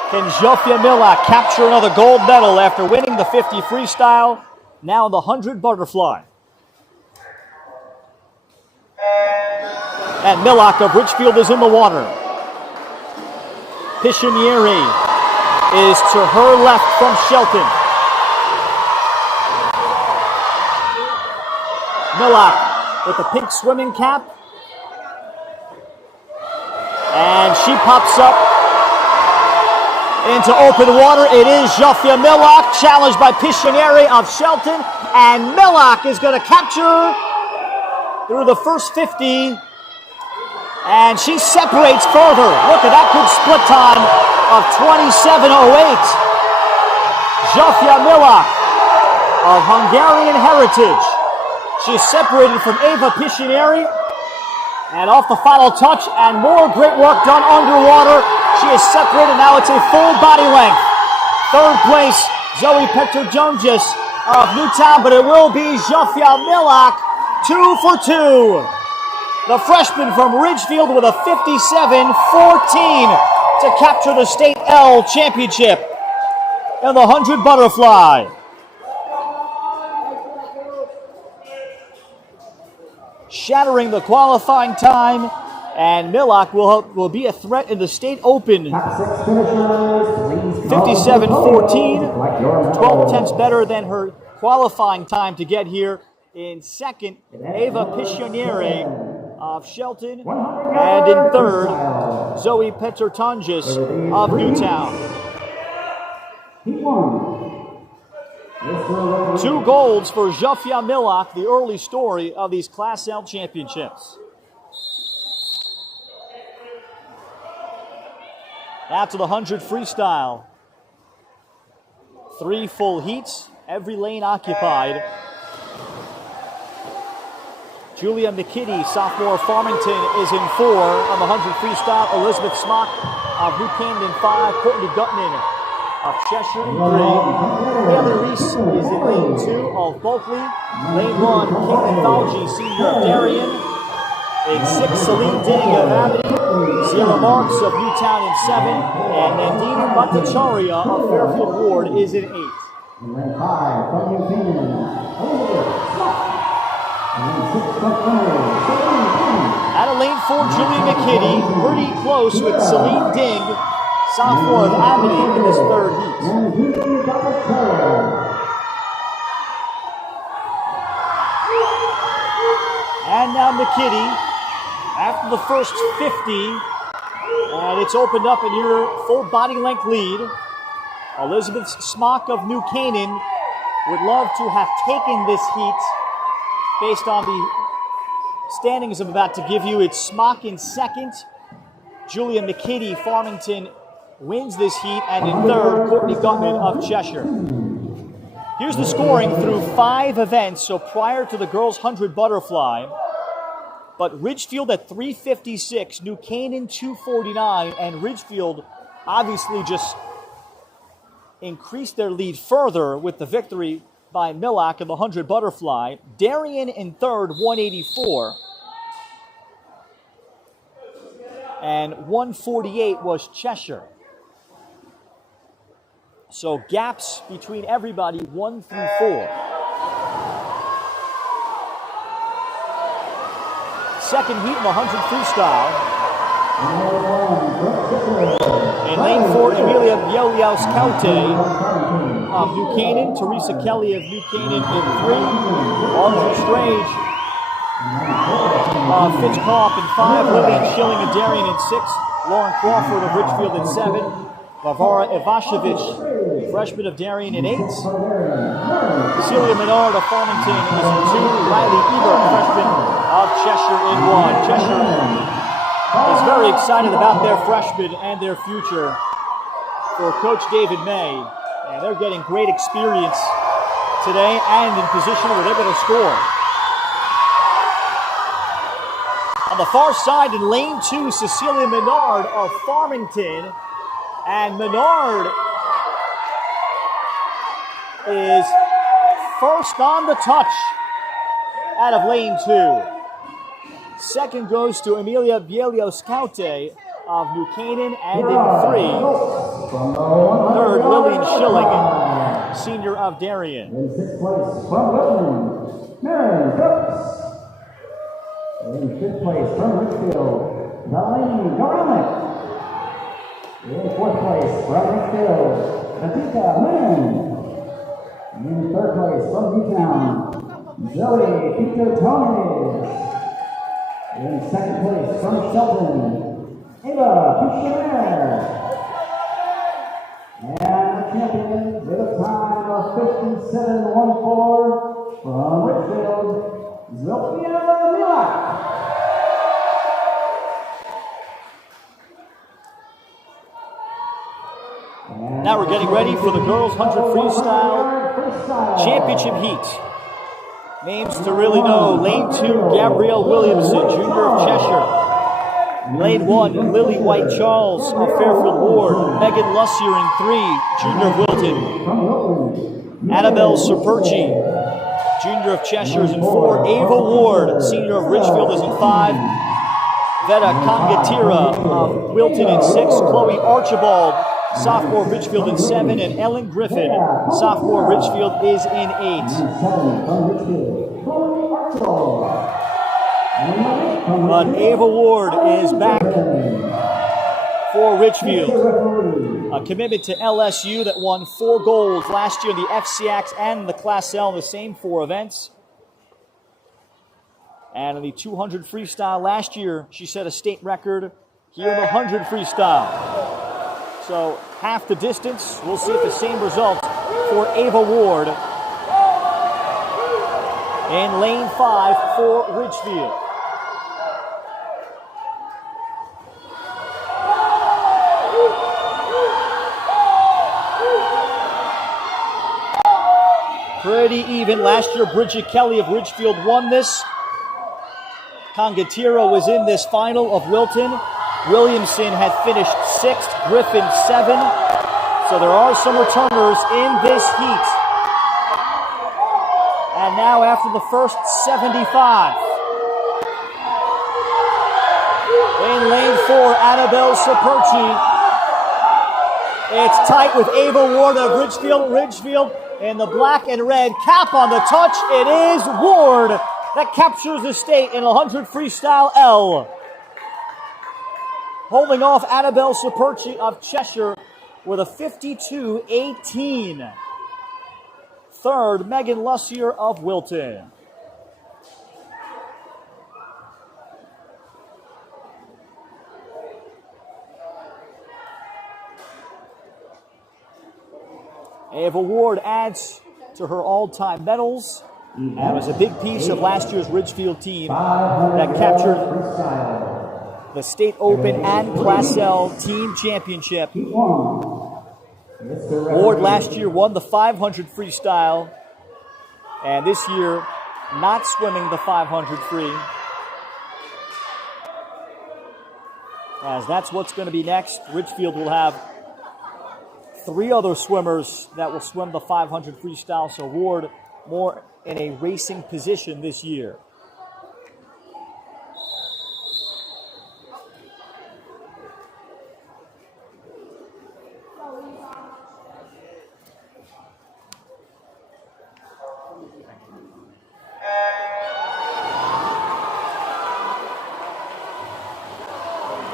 Can Zsofia Milak capture another gold medal after winning the 50 freestyle? Now the 100 butterfly. And Milak of Ridgefield is in the water. Pichoniere is to her left from Shelton. Milak with the pink swimming cap. And she pops up into open water. It is Zsofia Milak, challenged by Pichoniere of Shelton. And Milak is going to capture through the first 50. And she separates further. Look at that good split time of 27:08. Zsofia Milak of Hungarian heritage. She's separated from Eva Piscineri, and off the final touch, and more great work done underwater. She is separated, now it's a full body length. Third place, Zoe Petrodonges of Newtown, but it will be Zofia Milak, 2 for 2. The freshman from Ridgefield with a 57-14 to capture the State L championship in the 100 butterfly. Shattering the qualifying time, and Milak will be a threat in the State Open. 57-14, 12 tenths better than her qualifying time to get here. In second, Eva Piscineri of Shelton, and in third, Zoe Petrodonges of Newtown. 2 golds for Zofia Milak, the early story of these Class L championships. Now to the 100 freestyle. 3 full heats, every lane occupied. Julia McKitty, sophomore Farmington, is in 4 on the 100 freestyle. Elizabeth Smock of New Canaan in 5. Courtney Gutman of Cheshire in 3. Haley Reese is in lane 2 of Bulkley. Lane 1, Caitlin Fauci, senior of Darien. In 6, Celine Ding of Amity. Sierra Marks of Newtown in 7. And Nandini Bhattacharya of Fairfield Ward is in 8. Lane 5 from New Canaan, Out of lane 4, Julia McKitty, pretty close with Celine Ding, sophomore of Amity, in this third heat. And now McKitty, after the first 50, and it's opened up in your full body length lead. Elizabeth Smock of New Canaan would love to have taken this heat based on the standings I'm about to give you. It's Smock in second. Julia McKitty, Farmington, wins this heat. And in third, Courtney Gutman of Cheshire. Here's the scoring through 5 events, so prior to the girls' 100 butterfly. But Ridgefield at 356, New Canaan 249, and Ridgefield obviously just increased their lead further with the victory by Milak in the 100 butterfly. Darien in third, 184. And 148 was Cheshire. So gaps between everybody, 1 through 4. Second heat in the 100 freestyle. In lane 4, Emilia Bieliaus-Kaute of New Canaan, Teresa Kelly of New Canaan in 3, Audrey Strange of Fitchcomb in 5, Lillian Schilling of Darien in 6, Lauren Crawford of Ridgefield in 7, Varvara Ivashevich, freshman of Darien in 8, Cecilia Menard of Farmington is in 2, Riley Ebert, freshman of Cheshire in 1. Cheshire is very excited about their freshmen and their future for Coach David May. And they're getting great experience today and in position where they're going to score. On the far side in lane 2, Cecilia Menard of Farmington. And Menard is first on the touch out of lane 2. Second goes to Emilia Bieliaus-Kaute of New Canaan, and in 3, third, Lillian Schilling, senior of Darien. In 6th place from Whitman, Marion Brooks. In 5th place from Richfield, Nalini Gorelick. In 4th place from Richfield, Natika Lynn. In 3rd place from Newtown, Zoe Petrodonges. In 2nd place from Shelton, Eva Piscineri. And the champion with a time of 57-14 from Ridgefield, Zofia Milak. Now we're getting ready for the girls' 100 freestyle. Championship heat. Names to really know. Lane 2, Gabrielle Williamson, Junior of Cheshire. Lane 1, Lily White-Charles of Fairfield Ward. Megan Lussier in 3, Junior of Wilton. Annabelle Serperci, Junior of Cheshire is in 4. Ava Ward, Senior of Richfield is in 5. Veta Congatira of Wilton in 6. Chloe Archibald, sophomore Richfield in 7, and Ellen Griffin, sophomore Richfield, is in 8. But Ava Ward is back for Richfield. A commitment to LSU that won 4 golds last year in the FCIAC and the Class L in the same 4 events. And in the 200 freestyle last year, she set a state record here in the 100 freestyle. So half the distance. We'll see if the same results for Ava Ward in lane 5 for Ridgefield. Pretty even. Last year, Bridget Kelly of Ridgefield won this. Congatira was in this final of Wilton. Williamson had finished 6th, Griffin 7. So there are some returners in this heat. And now after the first 75. In lane 4, Annabelle Serperci. It's tight with Ava Ward of Ridgefield. Ridgefield in the black and red, cap on the touch. It is Ward that captures the state in 100 freestyle L. Holding off Annabelle Serperci of Cheshire with a 52-18. Third, Megan Lussier of Wilton. Ava Ward adds to her all-time medals and was a big piece of last year's Ridgefield team that captured the State Open and Class L team championship. Ward last year won the 500 freestyle, and this year not swimming the 500 free. As that's what's going to be next. Ridgefield will have 3 other swimmers that will swim the 500 freestyle, so Ward more in a racing position this year.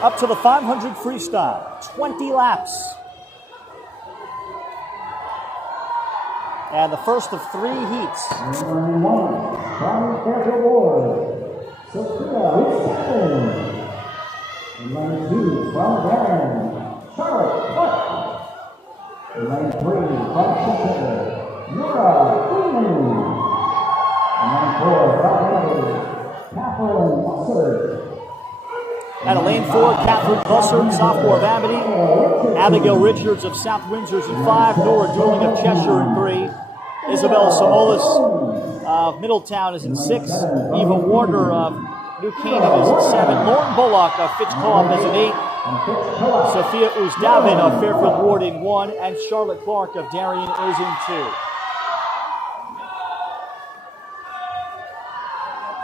Up to the 500 freestyle, 20 laps. And the first of 3 heats. From Fairfield Ward, Sophia Winston. And lane 2 from Darren, Charlotte Clark. And lane 3 from Chester, Nora Freeman. And lane 4 from Ready, Catherine Bussard. At a lane 4, Catherine Bussard, sophomore of Amity. Abigail Richards of South Windsor's in 5. Nora Dooling of Cheshire in 3. Isabel Samolis of Middletown is in 6. Eva Warner of New Canaan is in 7. Lauren Bullock of Fitchcomb is in 8. Sophia Uzdavin of Fairfield Ward in 1. And Charlotte Clark of Darien is in 2.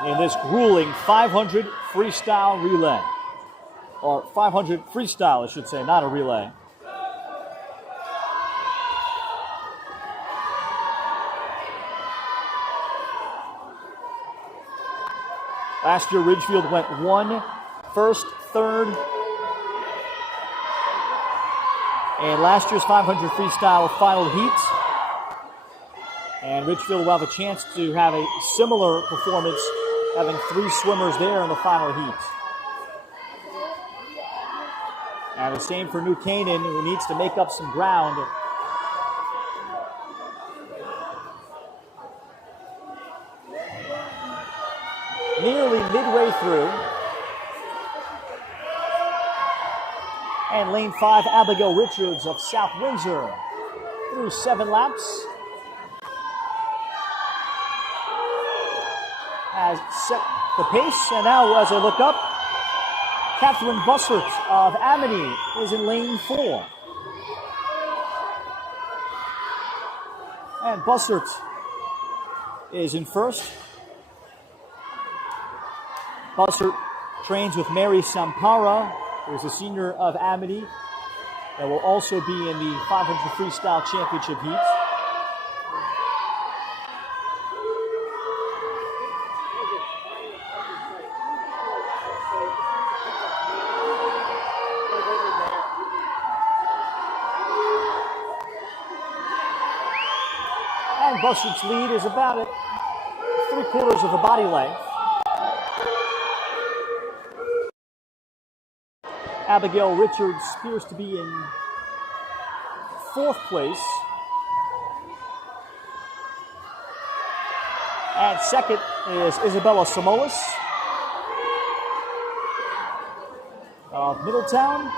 In this grueling 500 freestyle relay. Or 500 freestyle, I should say, not a relay. Last year, Ridgefield went 1, first, third. And last year's 500 freestyle final heat. And Ridgefield will have a chance to have a similar performance, having 3 swimmers there in the final heat. And the same for New Canaan, who needs to make up some ground. Nearly midway through. And lane 5, Abigail Richards of South Windsor. Through 7 laps. has set the pace. And now as I look up, Catherine Bussert of Amity is in lane 4. And Bussert is in first. Bussert trains with Mary Sampara, who is a senior of Amity, that will also be in the 500 freestyle championship heat. And Bussert's lead is about at 3/4 of a body length. Abigail Richards appears to be in 4th place. And second is Isabella Samolis of Middletown.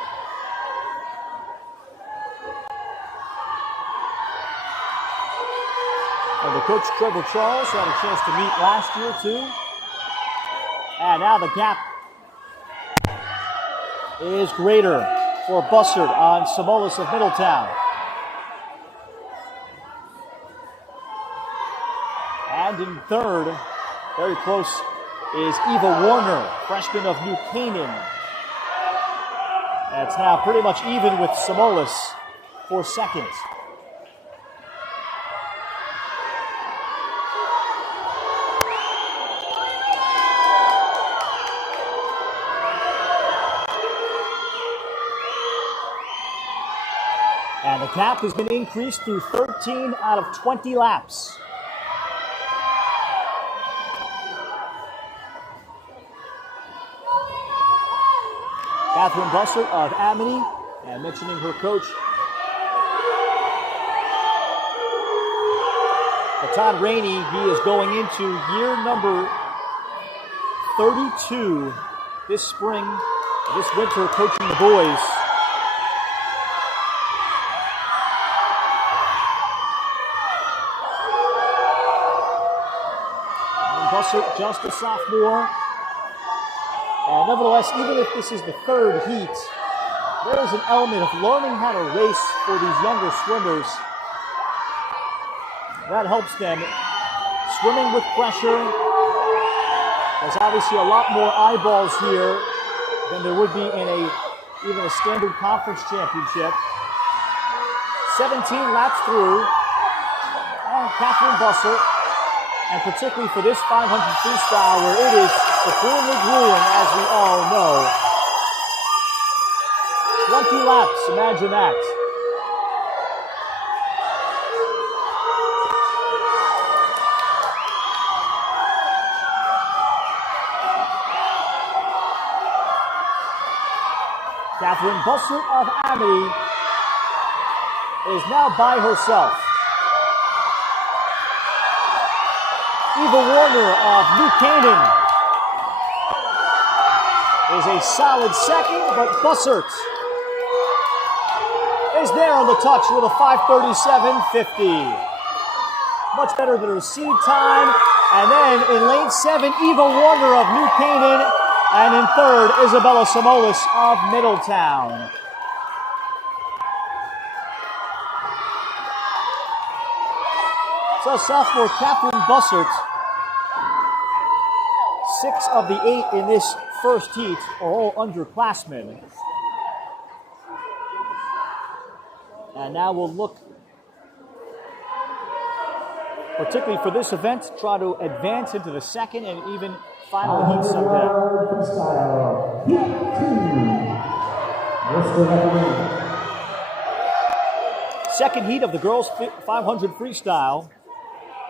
And the coach, Trevor Charles, had a chance to meet last year too. And now the gap is greater for Bussert on Samolis of Middletown. And in third, very close, is Eva Warner, freshman of New Canaan. It's now pretty much even with Samolis for second. And the gap has been increased through 13 out of 20 laps. Catherine Bussert of Amity, and mentioning her coach, Todd Rainey. He is going into year number 32 this spring, this winter, coaching the boys. Bussert, just a sophomore. And nevertheless, even if this is the third heat, there is an element of learning how to race for these younger swimmers. That helps them. Swimming with pressure. There's obviously a lot more eyeballs here than there would be in even a standard conference championship. 17 laps through. And Catherine Bussert, and particularly for this 500 freestyle where it is supremely grueling, as we all know. 20 laps, imagine that. Catherine Bussert of Amity is now by herself. Eva Warner of New Canaan is a solid second, but Bussert is there on the touch with a 5:37.50. Much better than her seed time. And then in lane 7, Eva Warner of New Canaan. And in third, Isabella Samolis of Middletown. So sophomore Catherine Bussert, 6 of the 8 in this first heat are all underclassmen. And now we'll look, particularly for this event, try to advance into the second and even final heat someday. Second heat of the girls 500 freestyle.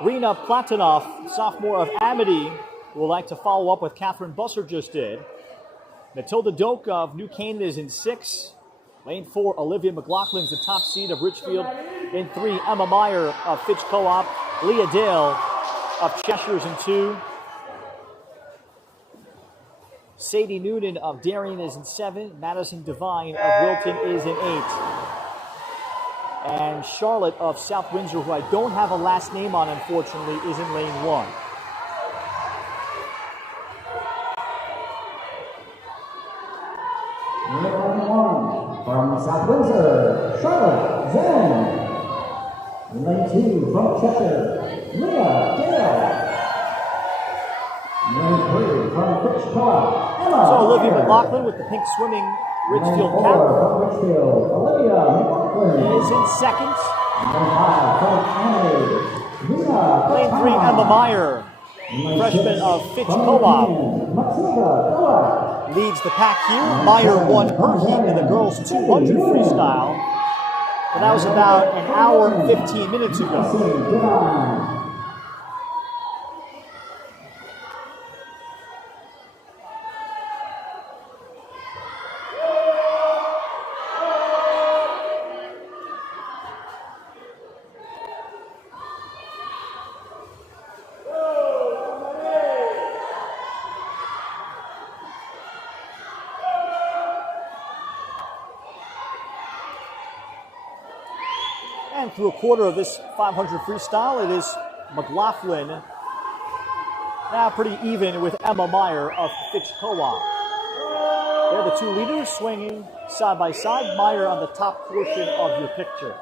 Rena Platonov, sophomore of Amity, will like to follow up what Catherine Bussert just did. Matilda Doak of New Canaan is in 6. Lane 4, Olivia McLaughlin's the top seed of Richfield. In 3, Emma Meyer of Fitch Co-op. Leah Dale of Cheshire's in 2. Sadie Noonan of Darien is in 7. Madison Devine of Wilton is in 8. And Charlotte of South Windsor, who I don't have a last name on, unfortunately, is in lane 1. South Windsor, Charlotte Zen. In lane 2 from Chester, Leah Dale. Lane 3 from Fitchcoa, Emma. So Olivia McLaughlin with the pink swimming Ridgefield Lane 4 cap from Ridgefield, Olivia McLaughlin. is in second. Lane 5 from Annie. Lane 3, Emma Meyer, freshman of Fitchcoa, leads the pack here. Meyer won her heat in the girls 200 freestyle, but that was about an hour and 15 minutes ago. And through a quarter of this 500 freestyle, it is McLaughlin now pretty even with Emma Meyer of Fitchcoa. They're the two leaders swinging side by side. Meyer on the top portion of your picture.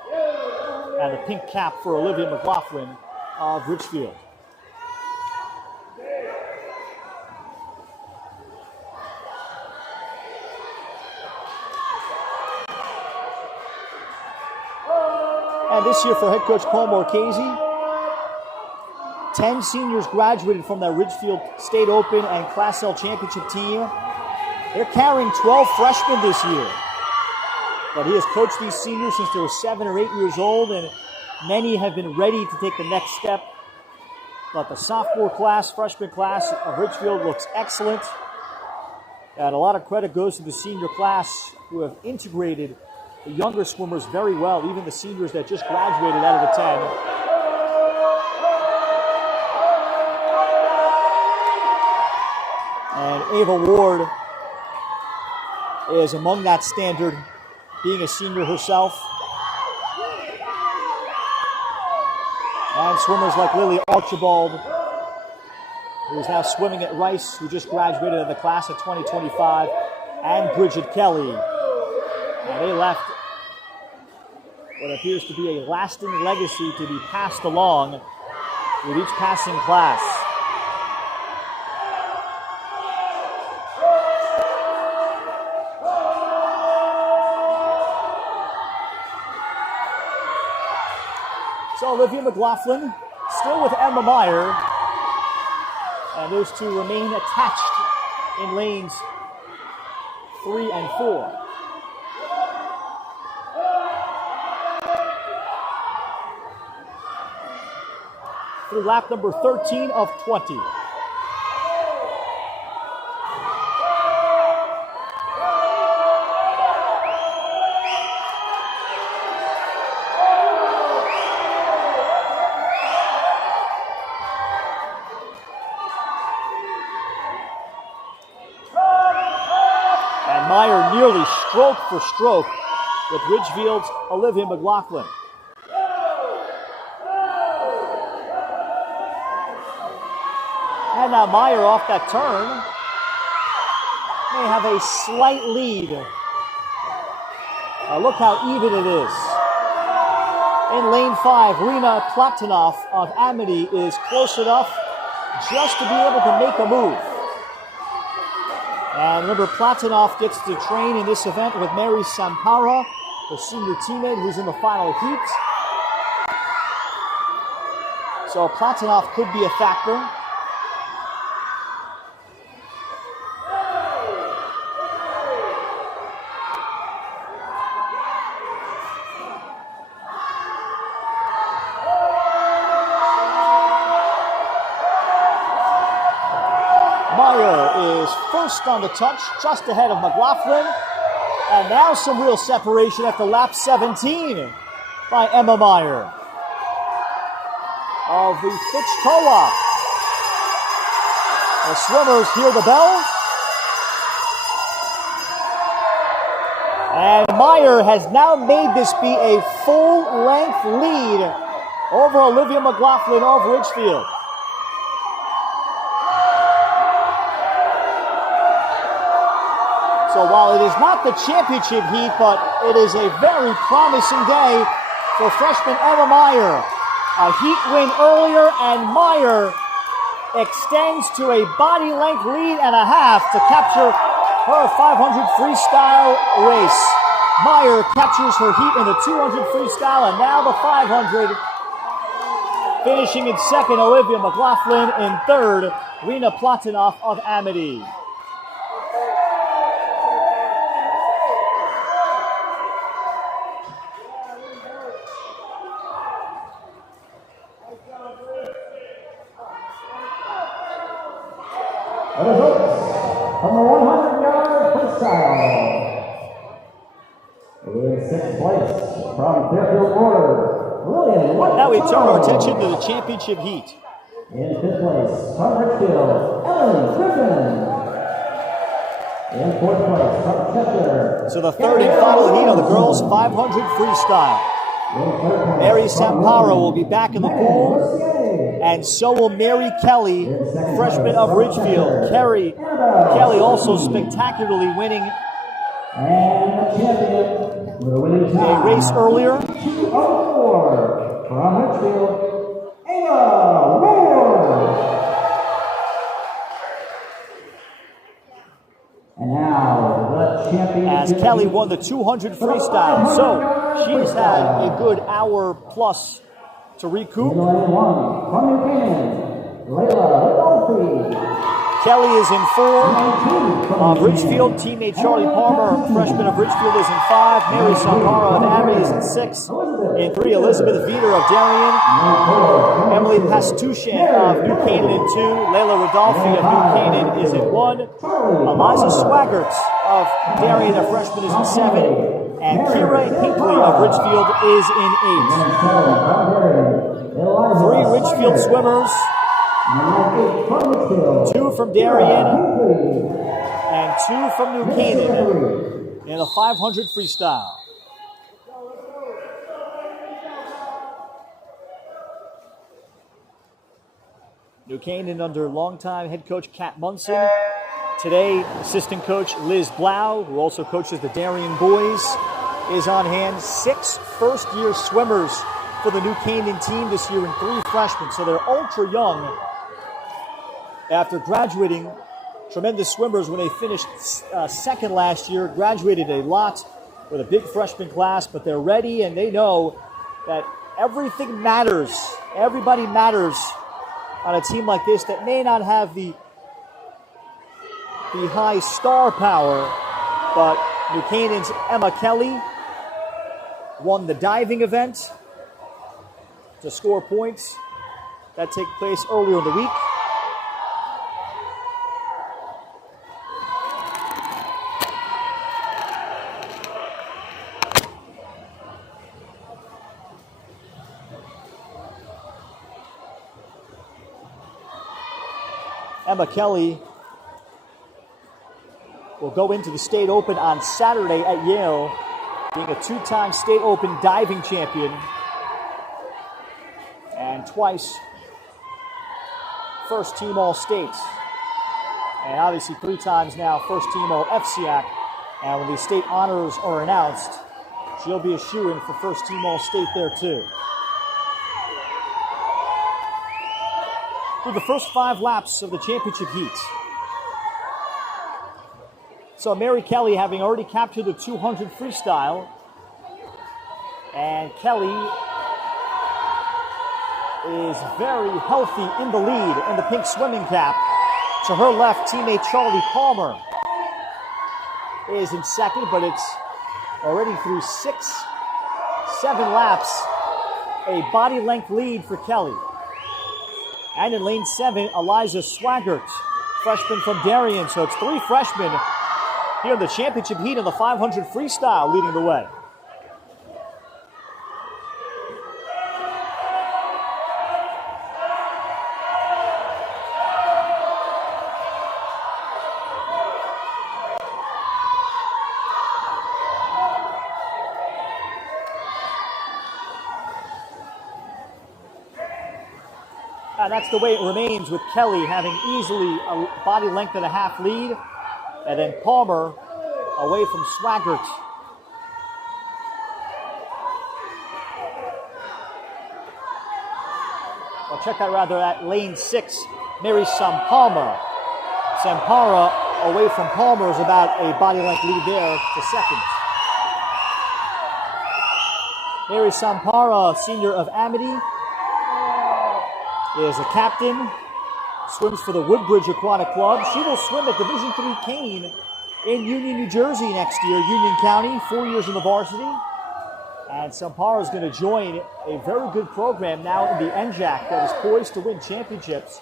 And the pink cap for Olivia McLaughlin of Ridgefield. And this year for head coach Paul Marchese, 10 seniors graduated from that Ridgefield State Open and Class L championship team. They're carrying 12 freshmen this year. But he has coached these seniors since they were 7 or 8 years old, and many have been ready to take the next step. But the sophomore class, freshman class of Ridgefield looks excellent. And a lot of credit goes to the senior class who have integrated the younger swimmers very well, even the seniors that just graduated out of the 10. And Ava Ward is among that standard, being a senior herself. And swimmers like Lily Archibald, who is now swimming at Rice, who just graduated in the class of 2025, and Bridget Kelly. And they left what appears to be a lasting legacy to be passed along with each passing class. So Olivia McLaughlin still with Emma Meyer, and those two remain attached in lanes 3 and 4. Through lap number 13 of 20. And Meyer nearly stroke for stroke with Ridgefield's Olivia McLaughlin. And now Meyer off that turn may have a slight lead. Look how even it is. In lane 5, Rena Platonoff of Amity is close enough just to be able to make a move. And remember, Platonoff gets to train in this event with Mary Sampara, her senior teammate who's in the final heat. So Platonoff could be a factor. Meyer is first on the touch, just ahead of McLaughlin. And now some real separation after lap 17 by Emma Meyer of the Fitchcoa. The swimmers hear the bell. And Meyer has now made this be a full-length lead over Olivia McLaughlin of Ridgefield. So while it is not the championship heat, but it is a very promising day for freshman Emma Meyer. A heat win earlier, and Meyer extends to a body length lead and a half to capture her 500 freestyle race. Meyer captures her heat in the 200 freestyle and now the 500. Finishing in second, Olivia McLaughlin. In third, Rena Platinoff of Amity. The results from the 100-yard freestyle. In sixth place from Fairfield Ward, Lillian White. Now we turn our attention to the championship heat. In fifth place from Richfield, Ellen Griffin. In fourth place from Chester. So the third and final heat on the girls' 500 freestyle. Mary Samparo will be back in the pool, and so will Mary Kelly, freshman of Ridgefield. Kelly also spectacularly winning And the champion with a winning time. a race earlier. 2:04 from Ridgefield, Ava Ward. And now the champion. As Kelly won the 200 freestyle. So she's had a good hour plus to recoup. Lane 1 from New Canaan, Layla Rodolphe. Kelly is in 4. Ridgefield teammate Charlie Palmer, freshman of Ridgefield, is in 5. Mary Samparo of Amity is in 6. In 3, Elizabeth Veeder of Darien. Emily Pastushan of New Canaan in 2. Layla Rodolphe of New Canaan is in 1. Eliza Swaggart of Darien, a freshman, is in 7. And Kira Hinckley of Ridgefield is in 8. 3 Ridgefield swimmers. 2 from Darien and 2 from New Canaan in a 500 freestyle. New Canaan under longtime head coach Kat Munson. Today, assistant coach Liz Blau, who also coaches the Darien boys, is on hand. 6 first-year swimmers for the New Canaan team this year and 3 freshmen, so they're ultra young. After graduating, tremendous swimmers when they finished second last year, graduated a lot with a big freshman class, but they're ready and they know that everything matters. Everybody matters on a team like this that may not have the high star power, but New Canaan's Emma Kelly won the diving event to score points that take place earlier in the week. Emma Kelly will go into the State Open on Saturday at Yale, being a 2-time State Open diving champion and twice first team All-State. And obviously 3 times now first team All-FCIAC. And when the state honors are announced, she'll be a shoo-in for first team All-State there too. Through the first 5 laps of the championship heat. So Mary Kelly having already captured the 200 freestyle. And Kelly is very healthy in the lead in the pink swimming cap. To her left, teammate Charlie Palmer is in second, but it's already through 6, 7 laps, a body length lead for Kelly. And in lane 7, Eliza Swaggart, freshman from Darien. So it's 3 freshmen here in the championship heat in the 500 freestyle leading the way. And that's the way it remains with Kelly having easily a body length and a half lead. And then Palmer away from Swaggart. Well, check that rather at lane 6, Mary Sampalma. Sampara away from Palmer is about a body length lead there to second. Mary Sampara, senior of Amity, is a captain, swims for the Woodbridge Aquatic Club. She will swim at Division III Cane in Union, New Jersey next year, Union County, 4 years in the varsity. And Sampara is going to join a very good program now in the NJAC that is poised to win championships.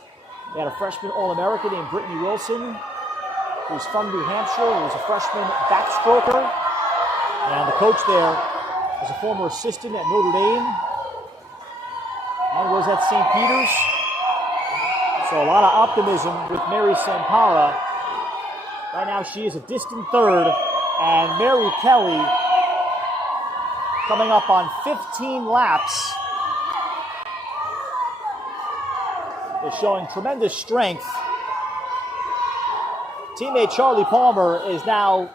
They had a freshman All-American named Brittany Wilson, who's from New Hampshire, who was a freshman backstroker. And the coach there was a former assistant at Notre Dame and was at St. Peter's. So a lot of optimism with Mary Sampara. Right now she is a distant third, and Mary Kelly coming up on 15 laps is showing tremendous strength. Teammate Charlie Palmer is now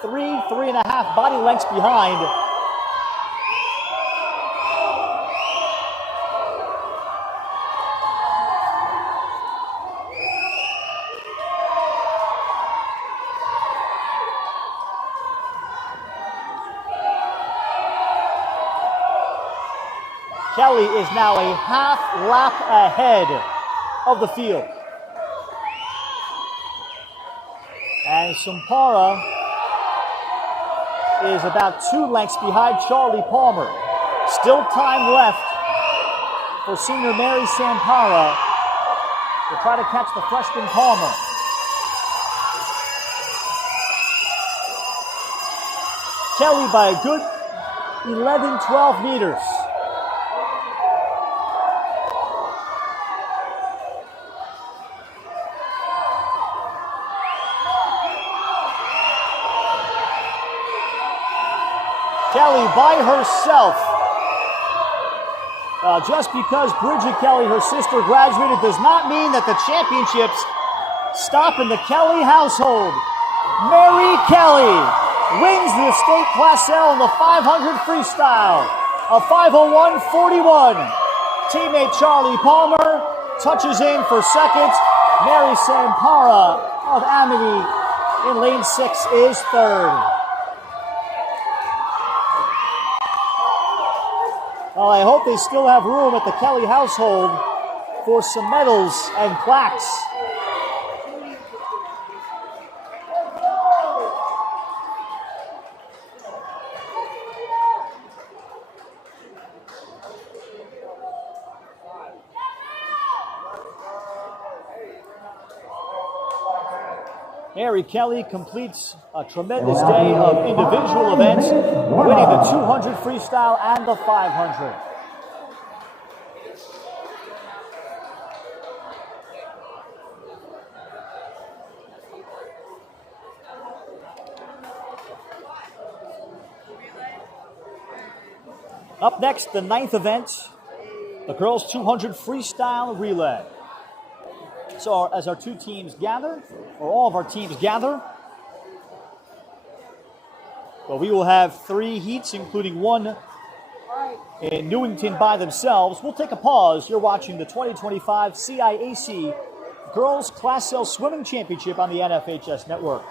3.5 body lengths behind. Kelly is now a half lap ahead of the field. And Sampara is about 2 lengths behind Charlie Palmer. Still time left for senior Mary Sampara to try to catch the freshman Palmer. Kelly by a good 11-12 meters. Kelly by herself. Just because Bridget Kelly, her sister, graduated does not mean that the championships stop in the Kelly household. Mary Kelly wins the state Class L in the 500 freestyle, a 5:01.41. Teammate Charlie Palmer touches in for second. Mary Sampara of Amity in lane 6 is third. Well, I hope they still have room at the Kelly household for some medals and plaques. Mary Kelly completes a tremendous day of individual events, winning the 200 freestyle and the 500. Up next, the 9th event, the girls 200 freestyle relay. So as our two teams gather, or all of our teams gather, well, we will have 3 heats, including one in Newington by themselves. We'll take a pause. You're watching the 2025 CIAC Girls Class L Swimming Championship on the NFHS Network.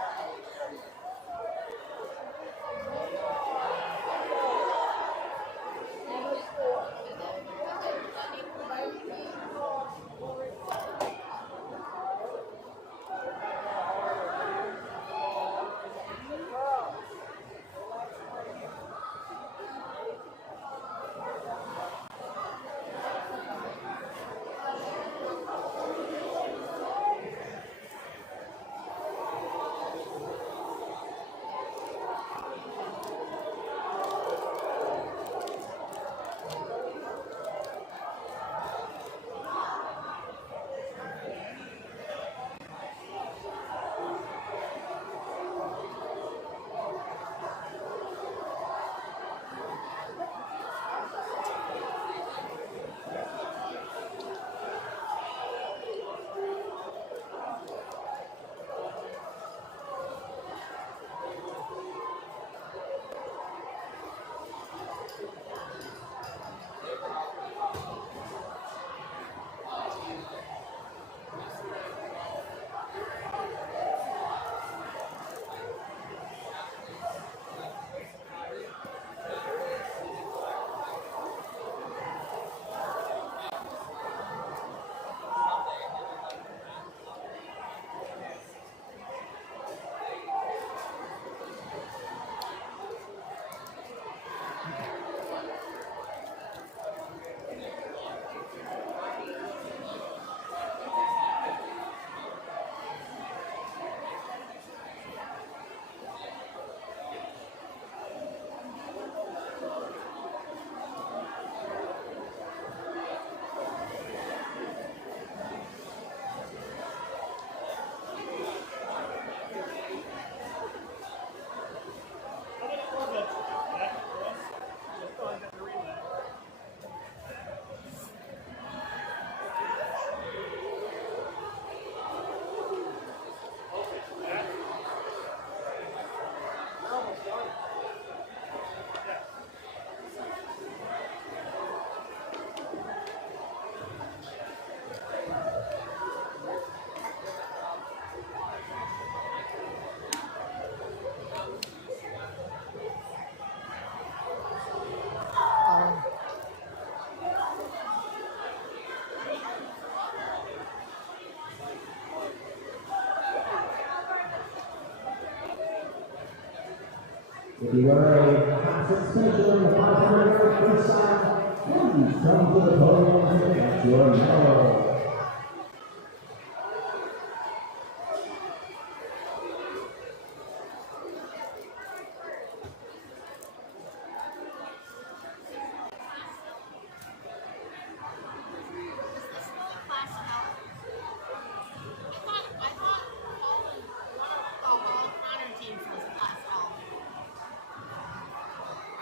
If you are a conference finisher in the 500 freestyle, please come to the podium and get your medal.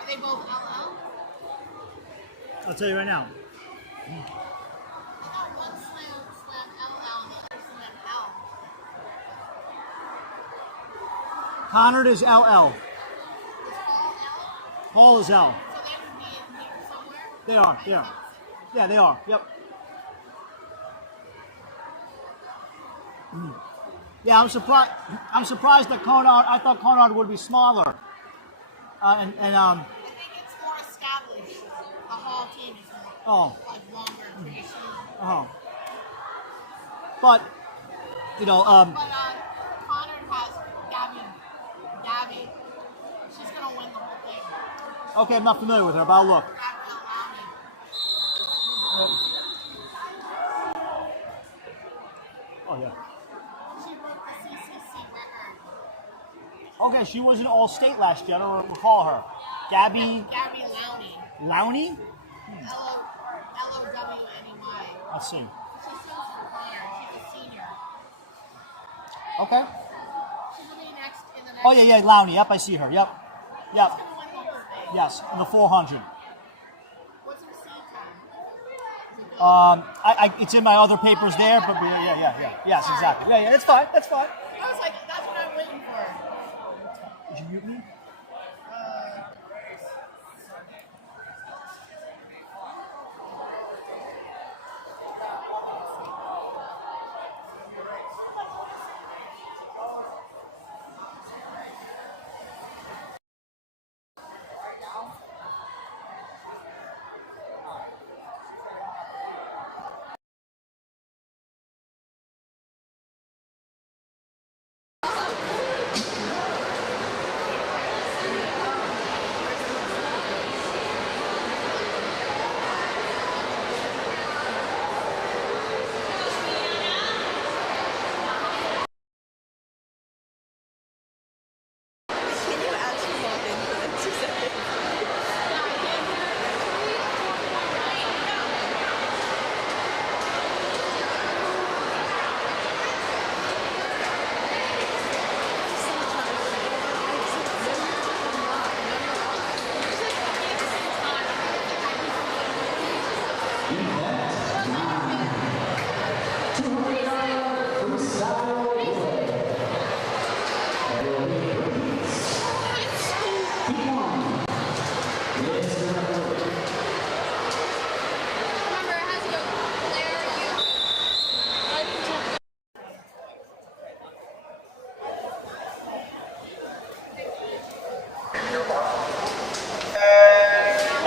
They both LL? I'll tell you right now. I thought one swam LL and the other swam L. Connard is LL. Is all L? Hall is L. So they would be in here somewhere? They are, yeah. Yeah, they are, yep. Yeah, I'm surprised that Conard, I thought Conard would be smaller. I think it's more established. The Hall team is more like longer tradition. But, you know, But Connor has Gabby. She's gonna win the whole thing. okay, I'm not familiar with her, but I'll look. Gabrielle Lowney. Oh, yeah. She broke the CCC record. Okay, she was an all-state last year. I don't recall her. Gabby Gabby Lowney. Lowney? L-O-W-N-E-Y. Let's see. She swims for Connor. She's a senior. Okay. She's gonna be next in the next. Oh, yeah, Lowney. Yep, I see her. Yep. She's gonna win the whole thing. Yes, in the 400. What's her seed time? It's in my other papers there, but yeah. Yes, exactly. Yeah, it's fine. That's fine. I was like, that's what I'm waiting for. Did you mute me?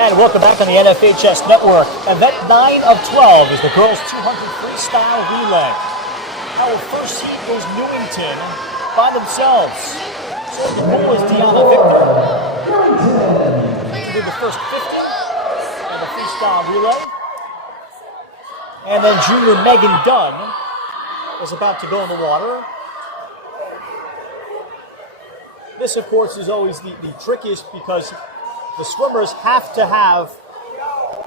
And welcome back on the NFHS Network. Event 9 of 12 is the girls' 200 freestyle relay. Our first seed goes Newington by themselves. So the pool is Deanna Victor. She did the first 50 in the freestyle relay. And then junior Megan Dunn is about to go in the water. This, of course, is always the trickiest because the swimmers have to have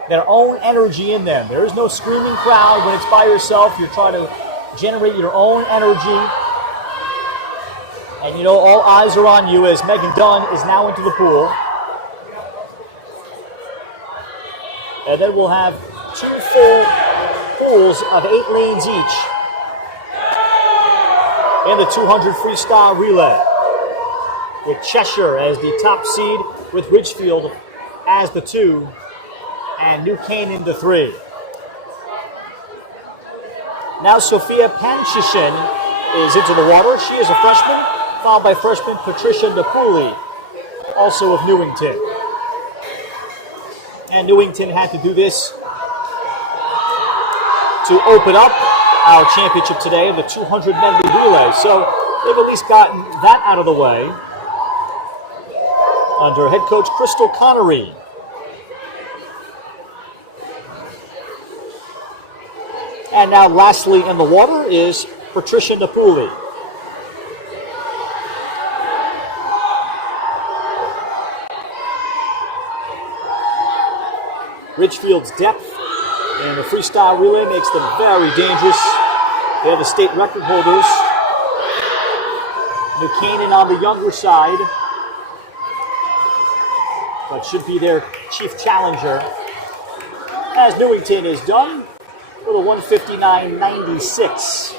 their own energy in them. There is no screaming crowd when it's by yourself. You're trying to generate your own energy. And you know, all eyes are on you as Megan Dunn is now into the pool. And then we'll have 2 full pools of 8 lanes each in the 200 freestyle relay, with Cheshire as the top seed, with Ridgefield as the 2, and New Canaan the 3. Now Sophia Panchishin is into the water. She is a freshman, followed by freshman Patricia Napoli, also of Newington. And Newington had to do this to open up our championship today of the 200 medley relay. So they've at least gotten that out of the way. under head coach Crystal Connery. And now lastly in the water is Patricia Napoli. Ridgefield's depth in the freestyle relay makes them very dangerous. They are the state record holders. New Canaan on the younger side, but should be their chief challenger, as Newington is done with a 159.96.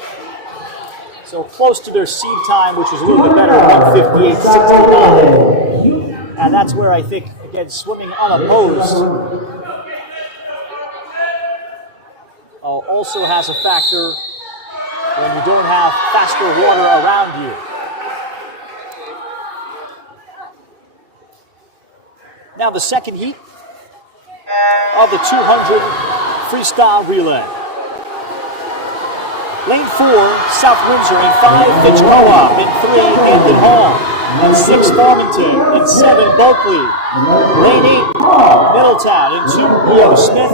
So close to their seed time, which is a little bit better, 158.69. And that's where I think, again, swimming unopposed also has a factor when you don't have faster water around you. Now the second heat of the 200 freestyle relay. Lane 4, South Windsor. In 5, Fitch Co-op. In 3, Hampton Hall. In 6, Farmington. In 7, Bulkley. Lane 8, Middletown. In 2, E.O. Smith.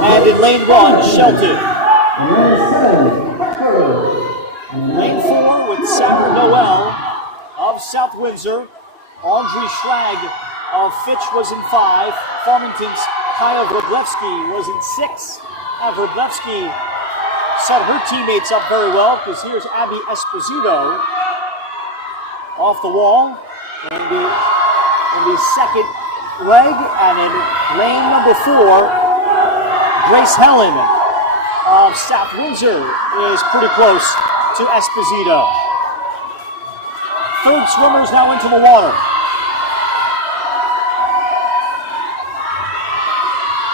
And in lane 1, Shelton. Lane 4 with Sarah Noel of South Windsor. Audrey Schrag of Fitch was in 5. Farmington's Kaya Wroblewski was in 6. And Wroblewski set her teammates up very well, because here's Abby Esposito off the wall in the second leg. And in lane number 4, Grace Helen of South Windsor is pretty close to Esposito. Third swimmers now into the water.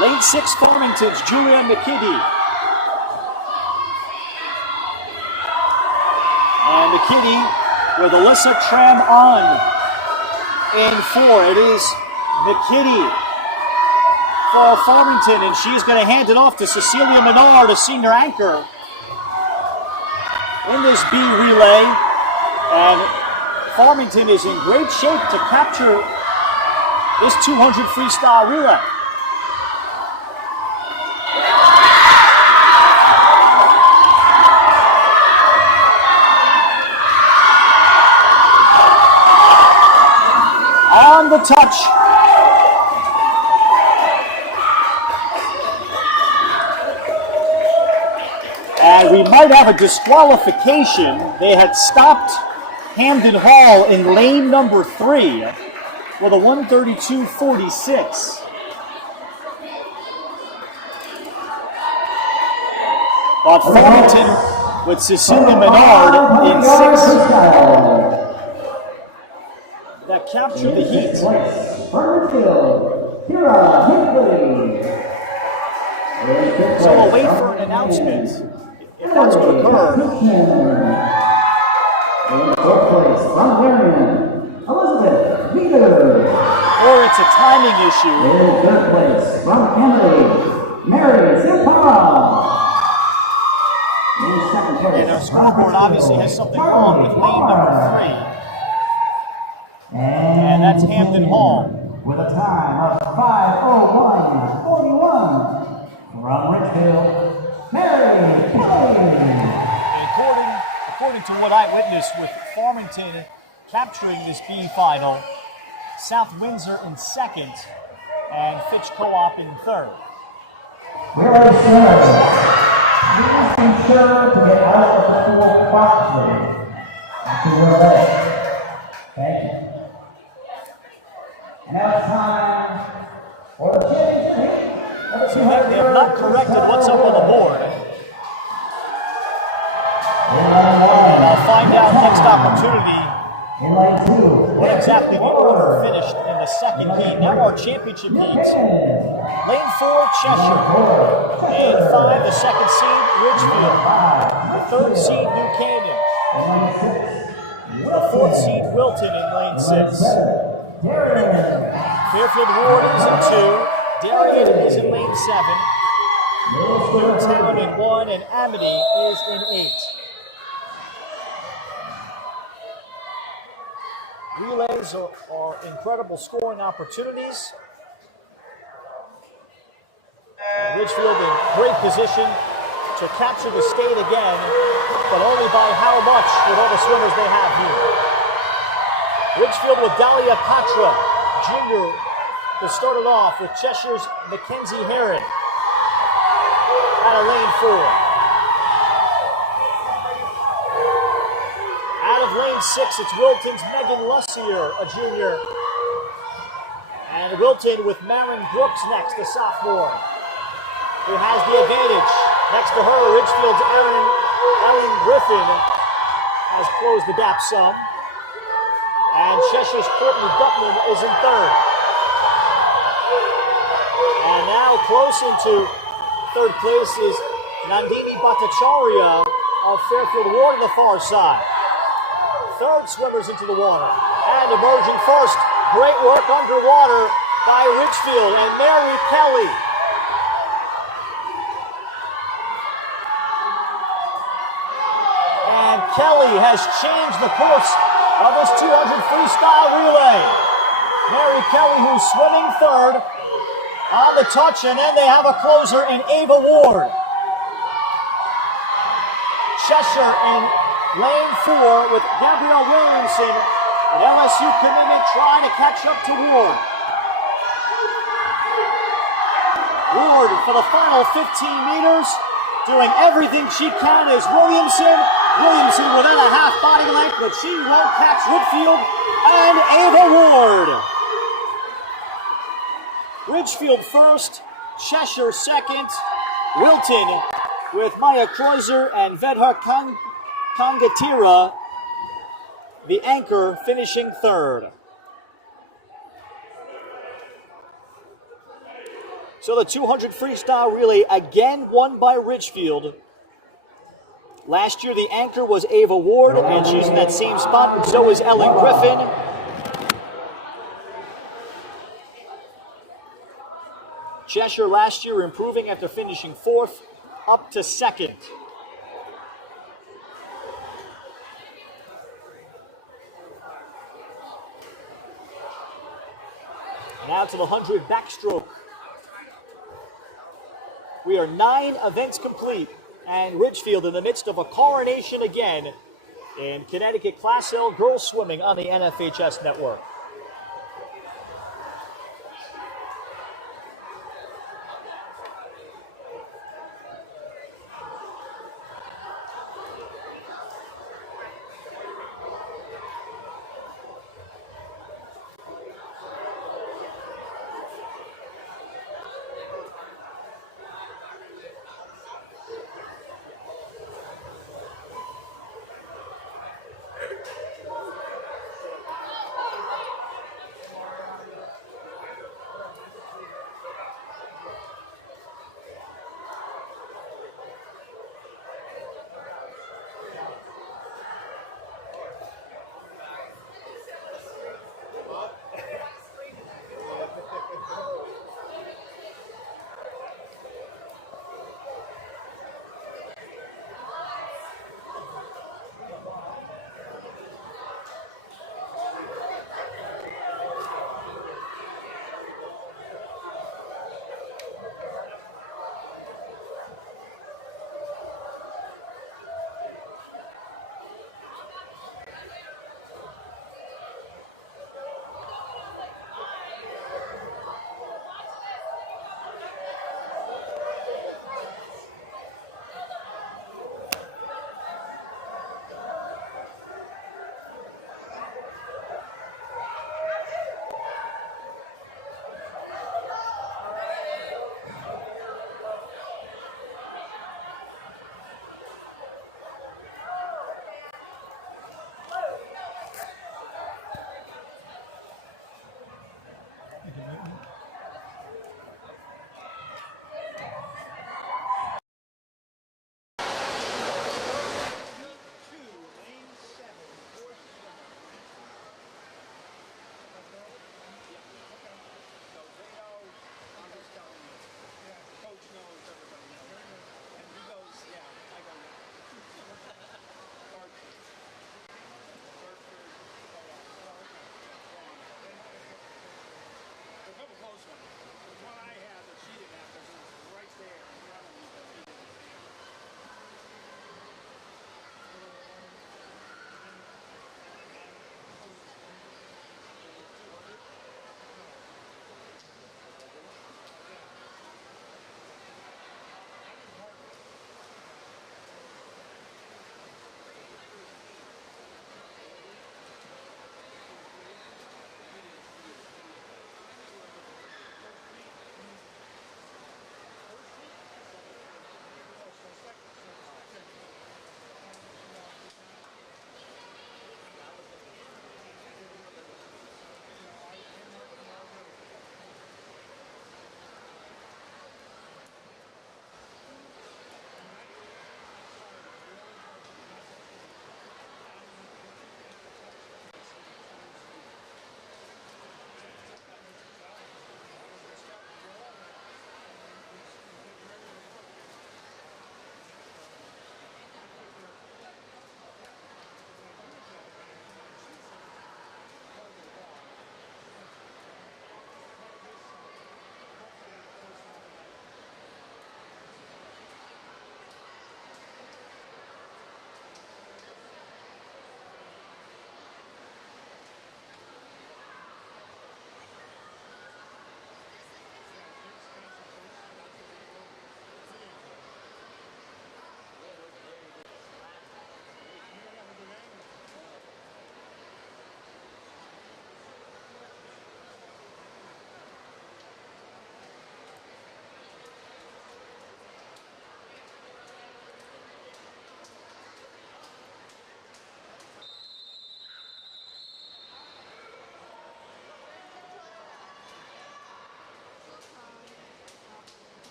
Lane 6, Farmington's Julia McKinney. And McKinney with Alyssa Tram on in 4. It is McKinney for Farmington, and she's going to hand it off to Cecilia Menard, a senior anchor in this B relay. And Farmington is in great shape to capture this 200 freestyle relay. On the touch. And we might have a disqualification. They had stopped Hamden Hall in lane number 3 with a 132.46. But Farmington with Cecilia Menard in 6 that captured the heat. So we'll wait for an announcement if that's going to occur. Or it's a timing issue. And our scoreboard obviously has something wrong with lane number 3. And that's Hampton Hall. With a time of 5:01.41 from Ridgefield, Mary Kelly. According to what I witnessed with Farmington capturing this B final, South Windsor in 2nd, and Fitch Co-op in 3rd. Really, sir, please be sure to get out of the pool properly after your leg. Thank you. And now it's time for the championship. So they have not corrected what's up on the board. And I'll find out next opportunity what exactly the order finished in the second heat. Now our championship heats. Lane 4, Cheshire. Lane 5, the second seed, Ridgefield. The third seed, New Canaan. The fourth seed, Wilton in lane 6. Fairfield Ward is in 2. Darien is in lane 7. Newtown in 1, and Amity is in 8. relays are incredible scoring opportunities. And Ridgefield in great position to capture the state again, but only by how much with all the swimmers they have here. Ridgefield with Dahlia Katra, junior, to start it off with Cheshire's Mackenzie Herron out of lane 4. Out of lane 6, it's Wilton's Megan Lussier, a junior. And Wilton with Marin Brooks next, a sophomore, who has the advantage. Next to her, Ridgefield's Ellen Griffin has closed the gap some. And Cheshire's Courtney Gutman is in third. And now close into third place is Nandini Bhattacharya of Fairfield Ward on the far side. Third swimmers into the water. And emerging first, great work underwater by Ridgefield and Mary Kelly. And Kelly has changed the course of this 200 freestyle relay. Mary Kelly, who's swimming third, on the touch, and then they have a closer in Ava Ward. Cheshire in lane 4 with Gabrielle Williamson, an LSU commitment trying to catch up to Ward. Ward for the final 15 meters, doing everything she can is Williamson. Williamson within a half body length, but she won't catch Whitfield and Ava Ward. Ridgefield first, Cheshire second, Wilton with Maya Kreuzer and Vedhar Kangatira, the anchor, finishing third. So the 200 freestyle relay again won by Ridgefield. Last year the anchor was Ava Ward, and she's in that same spot. So is Ellen Griffin. Cheshire last year improving after finishing fourth, up to second. Now to the 100 backstroke. We are 9 events complete, and Ridgefield in the midst of a coronation again in Connecticut Class L girls swimming on the NFHS network.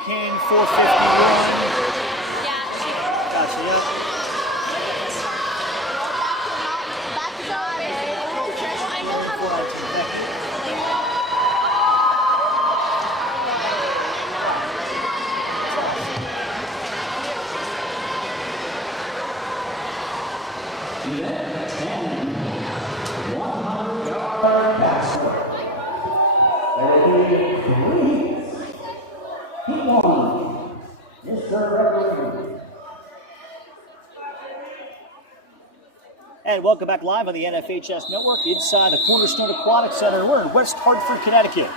Duquesne 451. Gotcha, yeah. And welcome back live on the NFHS Network inside the Cornerstone Aquatic Center. We're in West Hartford, Connecticut.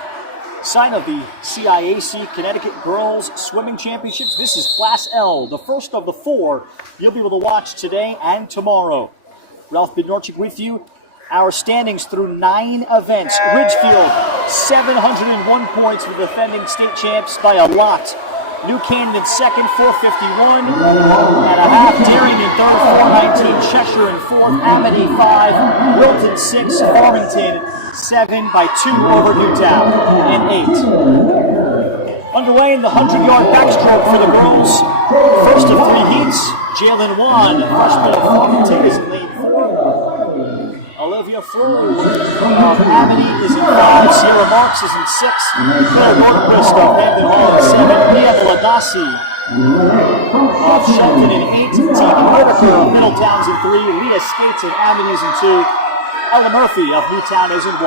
Site of the CIAC Connecticut Girls Swimming Championships. This is Class L, the first of the 4 you'll be able to watch today and tomorrow. Ralph Bednorchik with you. Our standings through 9 events. Ridgefield, 701 points for the defending state champs by a lot. New Canaan in second, 451 and a half. Darien in third, 419. Cheshire in fourth. Amity 5. Wilton 6. Farmington 7 by 2 over Newtown in 8. Underway in the 100-yard backstroke for the girls. First of 3 heats. Jalen Wan, freshman of Farmington, is in lane 4. Olivia Flew of Amity is in 5. Sierra Marks is in 6. Claire Nordquist of Hampton Hall in 7. Mia Beladasi of Shelton in 8. Tegan Whitaker of Middletown's in 3. Leah Skates of Amity's in 2. Ella Murphy of Newtown is in 1.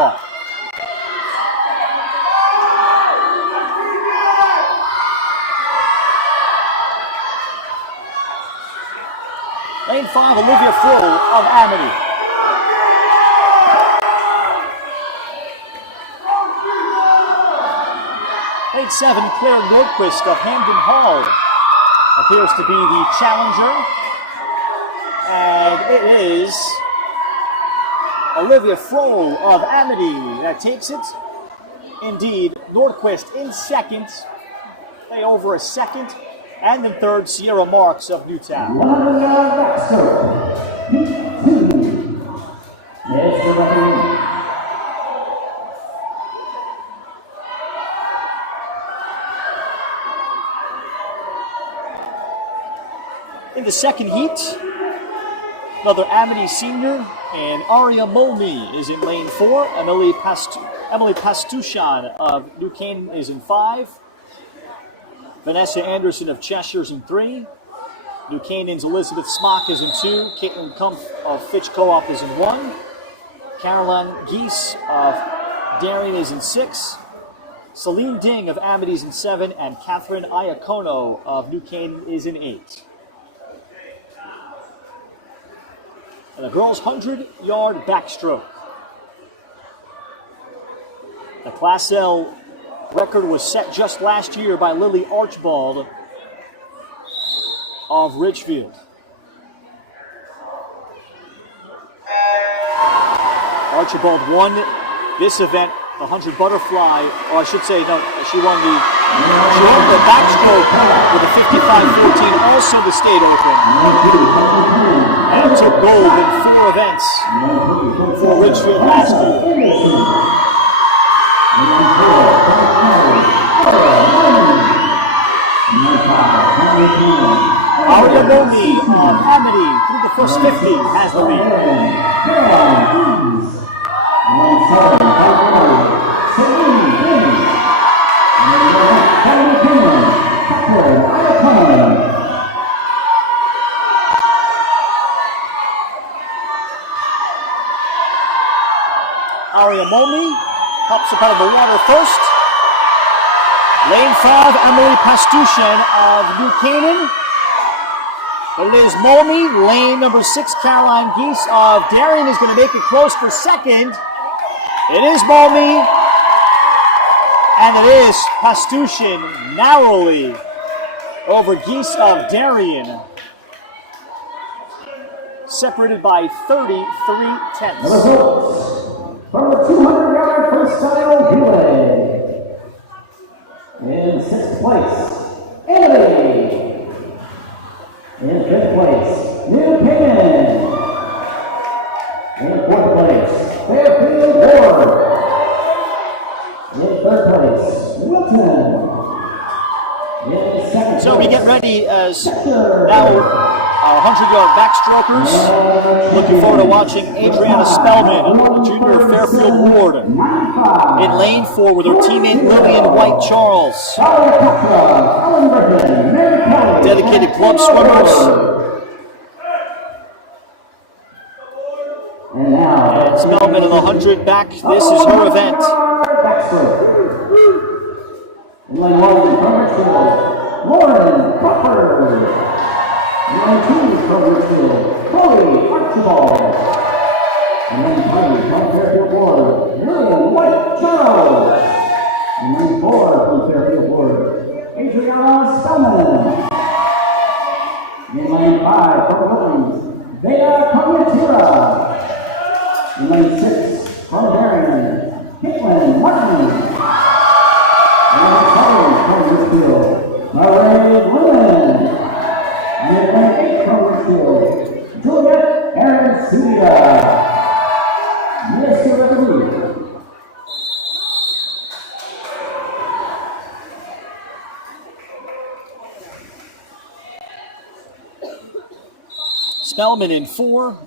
Lane 5, Olivia Flew of Amity. Lane 7, Claire Nordquist of Hamden Hall appears to be the challenger. And it is Olivia Frohl of Amity that takes it. Indeed, Nordquist in second. Play over a second. And in third, Sierra Marks of Newtown. In the second heat, another Amity senior, and Aria Molmy is in lane 4. Emily Pastushan of New Canaan is in 5. Vanessa Anderson of Cheshire is in 3. New Canaan's Elizabeth Smock is in 2. Caitlin Kumpf of Fitch Co-op is in 1. Caroline Geese of Darien is in 6. Celine Ding of Amity is in 7. And Catherine Iacono of New Canaan is in 8. And the girls' 100-yard backstroke. The Class L record was set just last year by Lily Archibald of Ridgefield. Archibald won this event, the 100 butterfly, or I should say, no, she won the backstroke with a 55-14, also the state open. And took gold in 4 events for Ridgefield last year. Aria Momi of Amity through the first 50 has the lead. Aria Momi pops up out of the water first. Lane 5, Emily Pastushan of New Canaan. But it is Momi. Lane number 6, Caroline Geese of Darien is going to make it close for second. It is Momi. And it is Pastushan narrowly over Geese of Darien. Separated by 33 tenths. From the 200-yard freestyle relay. In 6th place, Emily. In 5th place, New Canaan. In 4th place, Fairfield Ward. In 3rd place, Wilton. In 100-yard backstrokers. Looking forward to watching Adriana Spellman, the junior of Fairfield Ward, in lane 4 with her teammate Lillian White-Charles. Dedicated club swimmers. And Spellman in the 100 back. This is her event. In lane 1 from Richfield, Lauren Crawford. In lane 2 from Richfield, Chloe Archibald. In lane 3 from Fairfield Ward, Lillian White-Charles. In lane 4 from Fairfield Ward, Adriana Spellman. In lane 5 from Woodlands, Veda Cognatira. In lane 6 from Darien, Caitlin Martin. From Richfield, Murray Lewin. And in lane 8 from Richfield, Juliet Arancia. Yes, you're referee. Spellman in 4,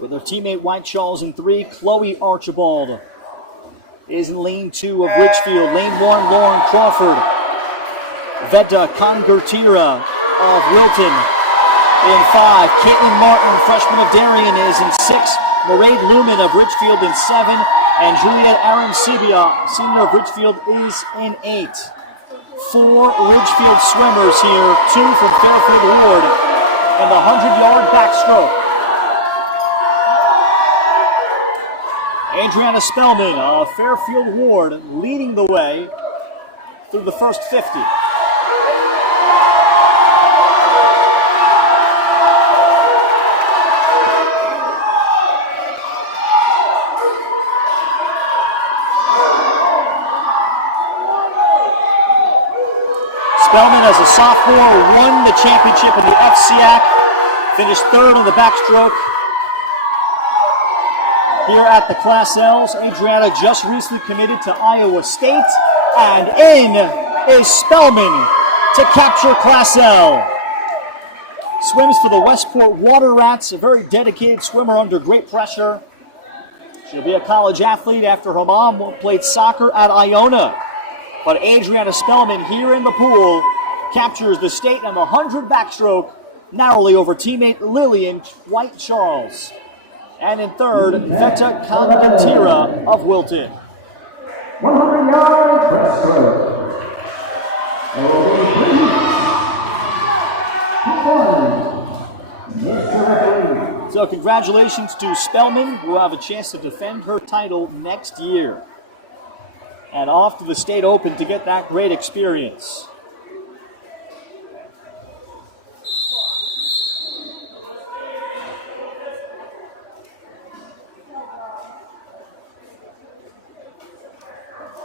with her teammate White-Charles in 3. Chloe Archibald is in lane 2 of Richfield. Lane 1, Lauren Crawford. Veda Congertira of Wilton in 5. Caitlin Martin, freshman of Darien, is in 6. Mairead Lumen of Richfield in 7. And Juliet Arancibia, senior of Richfield, is in 8. 4 Ridgefield swimmers here, 2 from Fairfield Ward, and the 100-yard backstroke. Adriana Spellman of Fairfield Ward leading the way through the first 50. Spellman, as a sophomore, won the championship in the CIAC, finished 3rd on the backstroke here at the Class L's. Adriana just recently committed to Iowa State, and in is Spellman to capture Class L. Swims for the Westport Water Rats, a very dedicated swimmer under great pressure. She'll be a college athlete after her mom played soccer at Iona. But Adriana Spellman here in the pool captures the state on the 100 backstroke, narrowly over teammate Lillian White-Charles. And in 3rd, Veta Congertira of Wilton. 100-yard breaststroke. So congratulations to Spellman, who will have a chance to defend her title next year. And off to the State Open to get that great experience.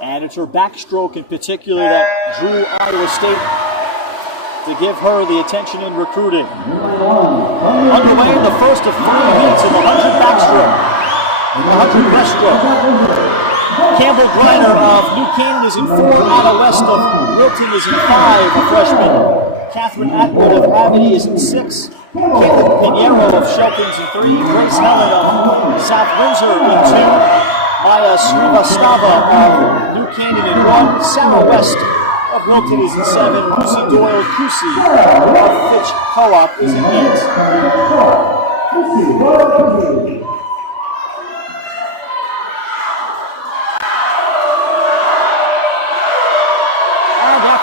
And it's her backstroke in particular that drew Iowa State to give her the attention in recruiting. Underway in the first of 3 heats in the 100 backstroke, the 100 breaststroke. Campbell Griner of New Canaan is in 4, Ada West of Wilton is in 5, a freshman. Catherine Atwood of Amity is in 6. Caitlin Pinheiro of Shelton's in 3. Grace Helen of South Windsor in 2. Maya Srivastava of New Canaan in 1. Sarah West of Wilton is in 7. Lucy Doyle Cusi of Fitch Co-op is in 8.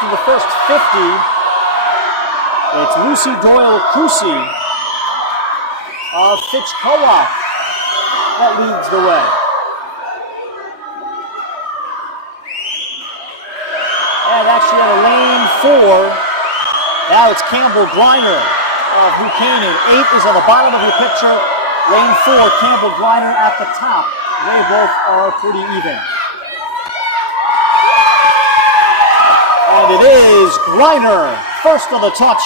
The first 50, it's Lucy Doyle Cusi of Fitch Co-op that leads the way. And actually out of lane 4, now it's Campbell Griner of New Canaan. 8 is on the bottom of the picture. Lane 4, Campbell Griner at the top. They both are pretty even. And it is Griner, first on the touch,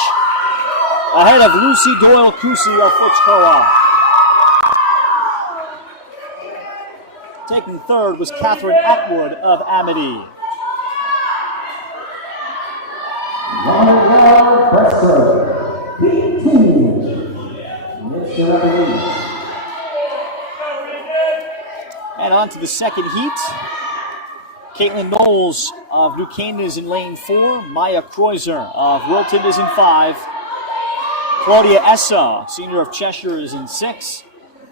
ahead of Lucy Doyle Cusi of Fitch Co-op. Taking 3rd was Catherine Atwood of Amity. 100-yard breaststroke. And on to the second heat. Caitlin Knowles of New Canaan is in lane 4. Maya Kreuzer of Wilton is in 5. Claudia Essa, senior of Cheshire, is in 6.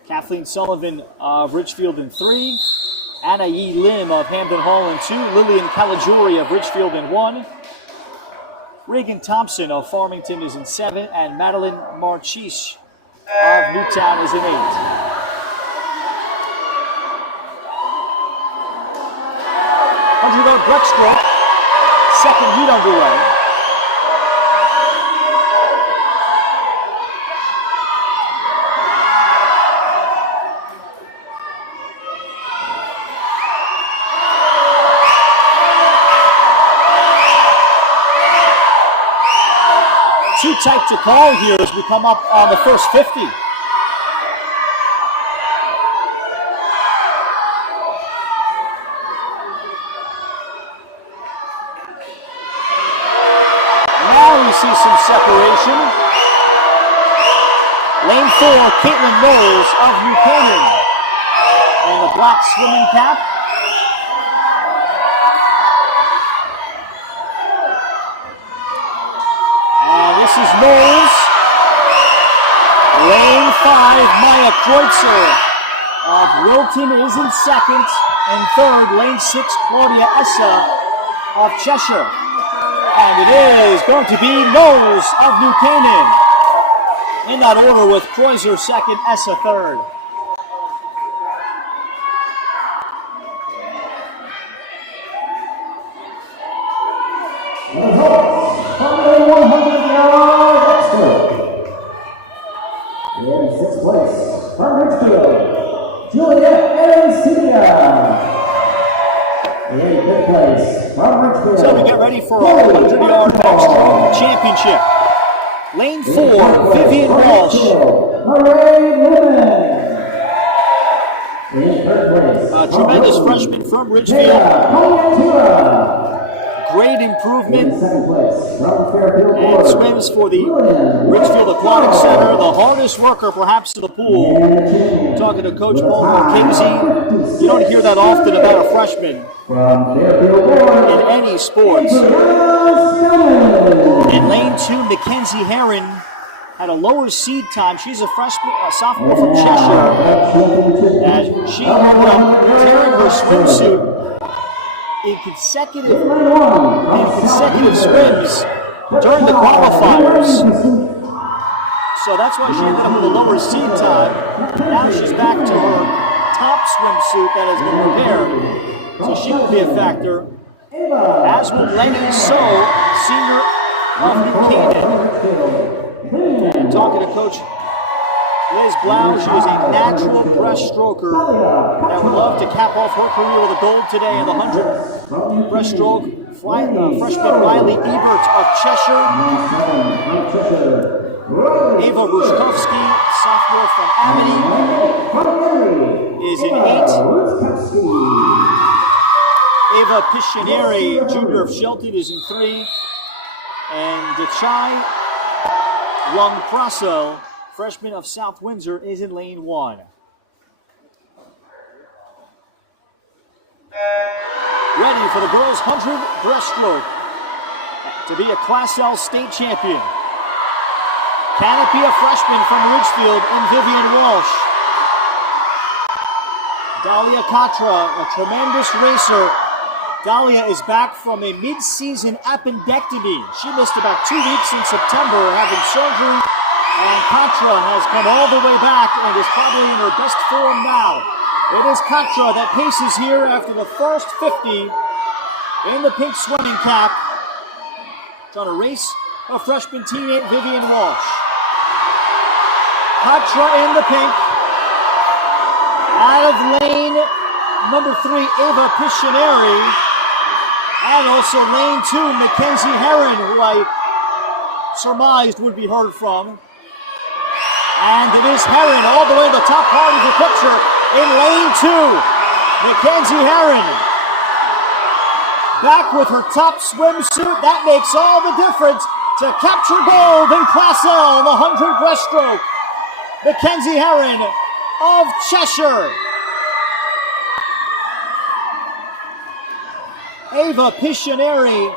Kathleen Sullivan of Richfield in 3. Anna Yee Lim of Hampden Hall in 2. Lillian Caligiuri of Richfield in 1. Reagan Thompson of Farmington is in 7. And Madeline Marchis of Newtown is in 8. $100 breaststroke, second heat underway. Too tight to call here as we come up on the first 50. See some separation. Lane 4, Caitlin Knowles of New Canaan. And the black swimming cap. And this is Knowles. Lane 5, Maya Kreutzer of Wilton is in second. And third, lane 6, Claudia Essa of Cheshire. And it is going to be Knowles of New Canaan. In that order with Kreuzer second, Essa third. Results from the 100-yard breaststroke. In 6th place, from Richfield, Juliet Arancia. In 5th place, from Richfield. So we get ready for a 100-yard breaststroke championship. Lane 4, Vivian Walsh. A tremendous freshman from Ridgefield. Great improvement. And swims for the Ridgefield Aquatic Center. The hardest worker perhaps in the pool. Talking to Coach Paul McKenzie. You don't hear that often about a freshman in any sports. In lane 2, Mackenzie Herron had a lower seed time. She's a sophomore from Cheshire. As she ended up tearing her swimsuit in consecutive swims during the qualifiers. So that's why she ended up with a lower seed time. Now she's back to her top swimsuit that has been repaired. So she will be a factor. As will Lenny So, senior of New Canaan. And talking to Coach Liz Blau, she is a natural breaststroker that would love to cap off her career with a gold today in the 100 breaststroke. Freshman Riley Ebert of Cheshire. Ava Rushkovsky, sophomore from Amity, is in 8. Ava Piscineri, junior of Shelton, is in 3. And Dechai Lungpraso, freshman of South Windsor, is in lane 1. Ready for the girls' 100 breaststroke to be a Class L state champion. Can it be a freshman from Ridgefield in Vivian Walsh? Dahlia Katra, a tremendous racer. Dahlia is back from a mid-season appendectomy. She missed about 2 weeks in September having surgery, and Katra has come all the way back and is probably in her best form now. It is Katra that paces here after the first 50 in the pink swimming cap. Trying to race a freshman teammate, Vivian Walsh. Katra in the pink. Out of lane number 3, Ava Piscineri. And also lane 2, Mackenzie Herron, who I surmised would be heard from. And it is Herron all the way to the top part of the picture in lane 2. Mackenzie Herron back with her top swimsuit. That makes all the difference to capture gold in Class L in the 100 breaststroke. Mackenzie Herron of Cheshire. Ava Pictionary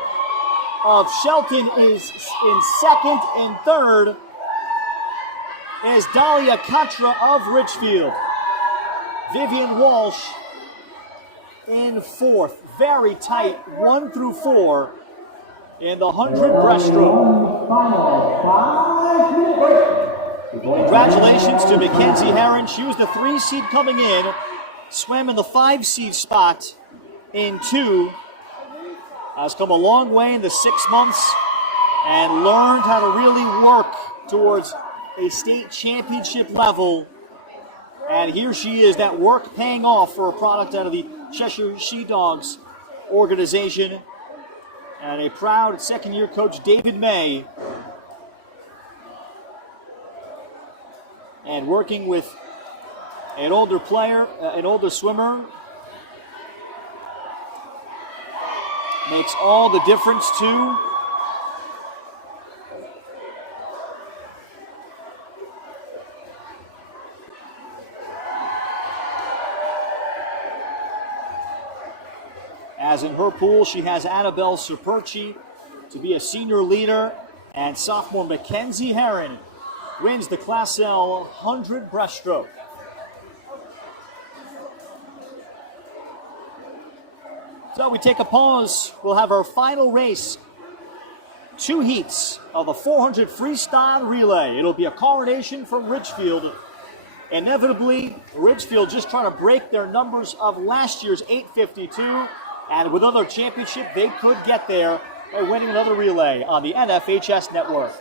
of Shelton is in second, and third is Dahlia Contra of Richfield. Vivian Walsh in fourth. Very tight, 1 through 4 in the 100 breaststroke. Final 5-minute break. Congratulations to Mackenzie Herron. She was the 3 seed coming in, swam in the 5 seed spot in 2. Has come a long way in the 6 months and learned how to really work towards a state championship level. And here she is, that work paying off for a product out of the Cheshire She Dogs organization. And a proud second-year coach, David May. And working with an older player, an older swimmer, makes all the difference too. As in her pool, she has Annabelle Superchi to be a senior leader, and sophomore Mackenzie Herron wins the Class L 100 breaststroke. So we take a pause. We'll have our final race. 2 heats of the 400 freestyle relay. It'll be a coronation from Ridgefield. Inevitably, Ridgefield just trying to break their numbers of last year's 8:52. And with another championship, they could get there by winning another relay on the NFHS network.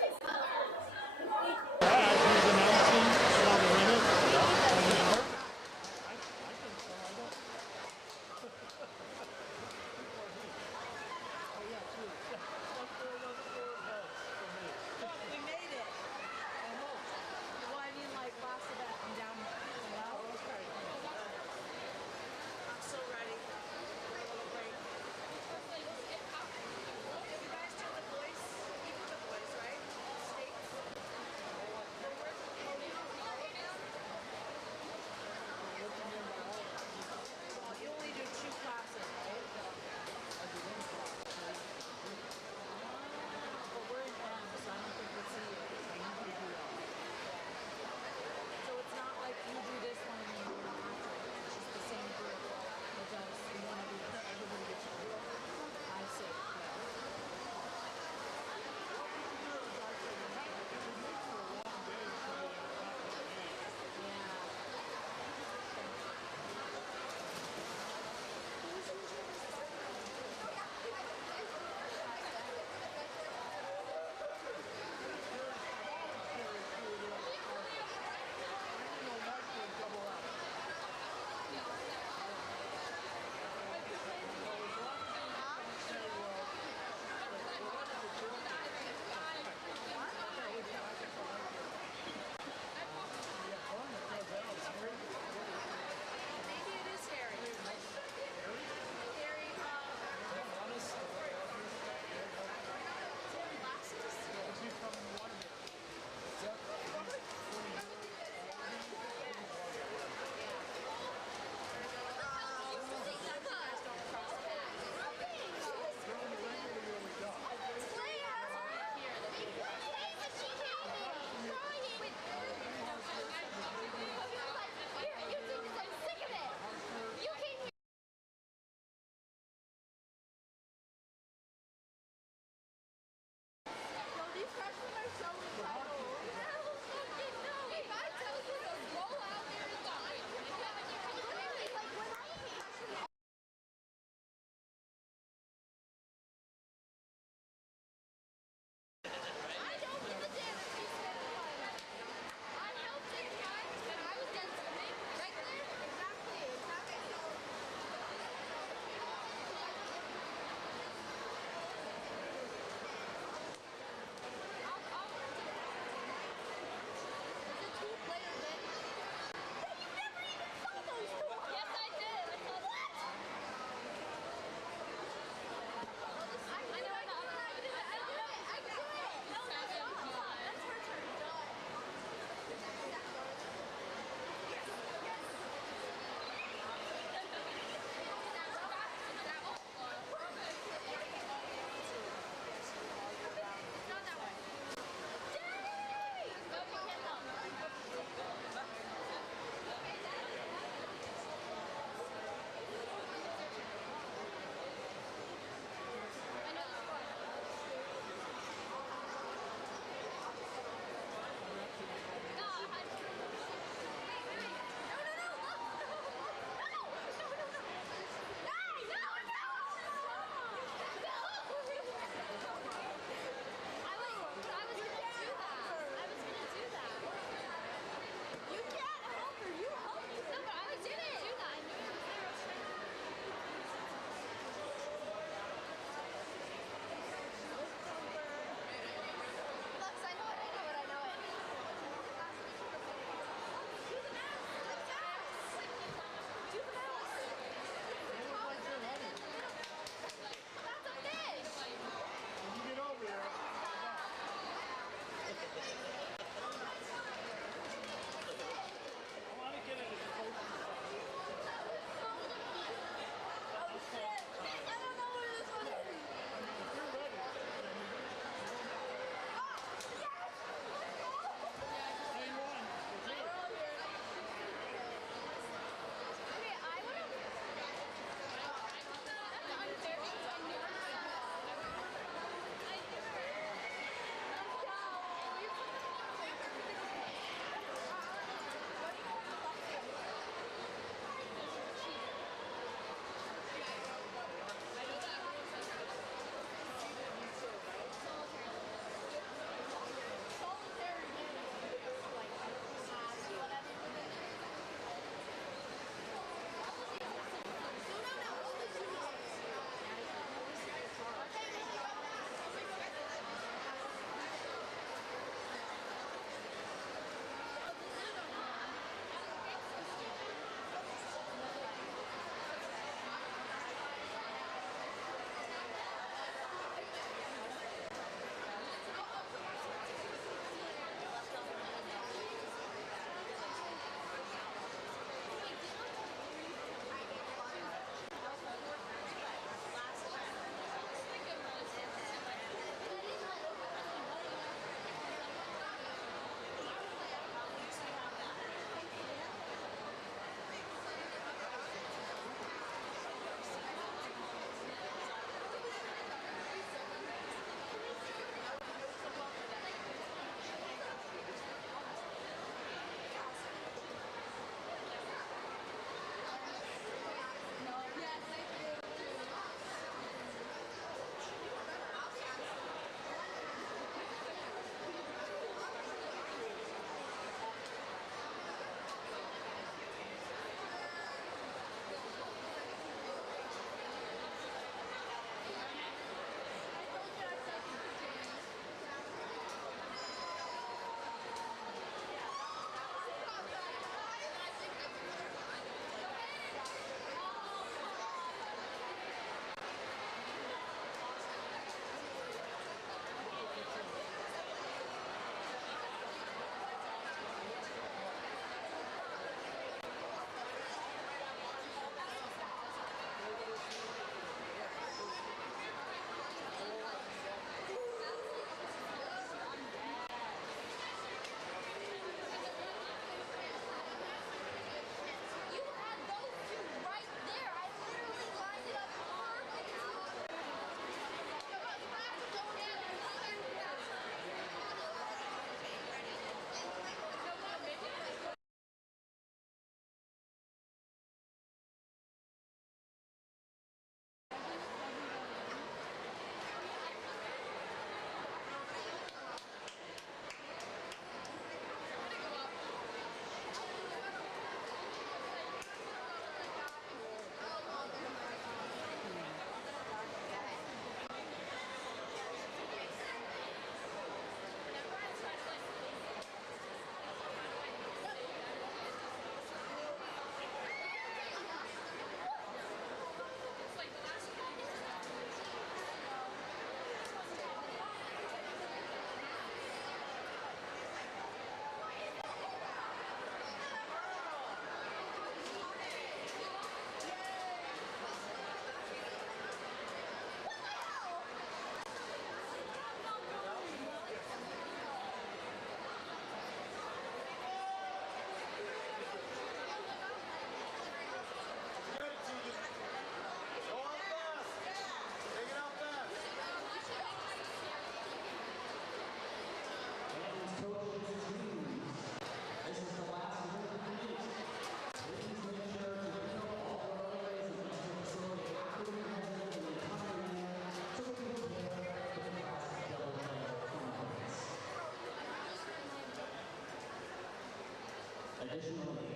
Additionally,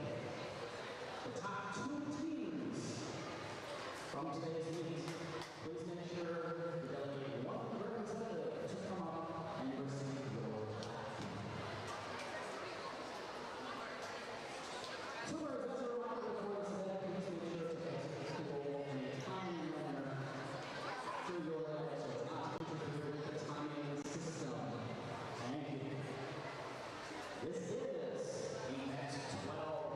the top 2 teams from today's meet, please make sure to delegate one representative to come up and receive your plaque. Tours, as a reminder for today, please make sure to exit the school in a timely manner through your exit, not to interfere with the timing system. Thank you. This is Event 12,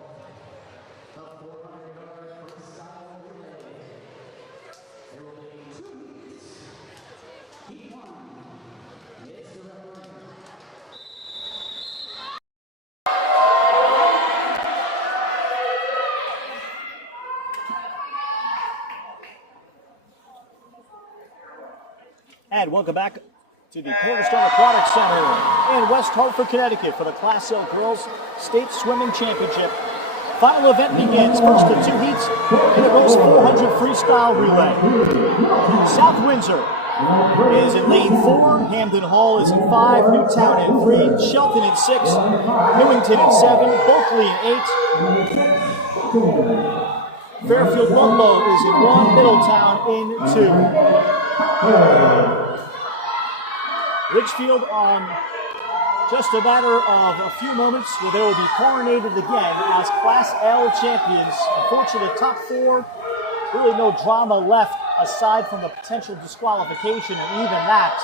the 400-yard freestyle relay. There will be 2 heats. Heat 1, Mr. Referee. And welcome back to the Cornerstone Aquatic Center in West Hartford, Connecticut for the Class L Girls State Swimming Championship. Final event begins. First of 2 heats in the girls 400 freestyle relay. South Windsor is in lane 4, Hamden Hall is in 5, Newtown in 3, Shelton in 6, Newington in 7, Bulkley in 8, Fairfield Ludlow is in 1, Middletown in 2. Ridgefield on just a matter of a few moments where they will be coronated again as Class L champions. Unfortunately, the top 4, really no drama left aside from the potential disqualification, and even that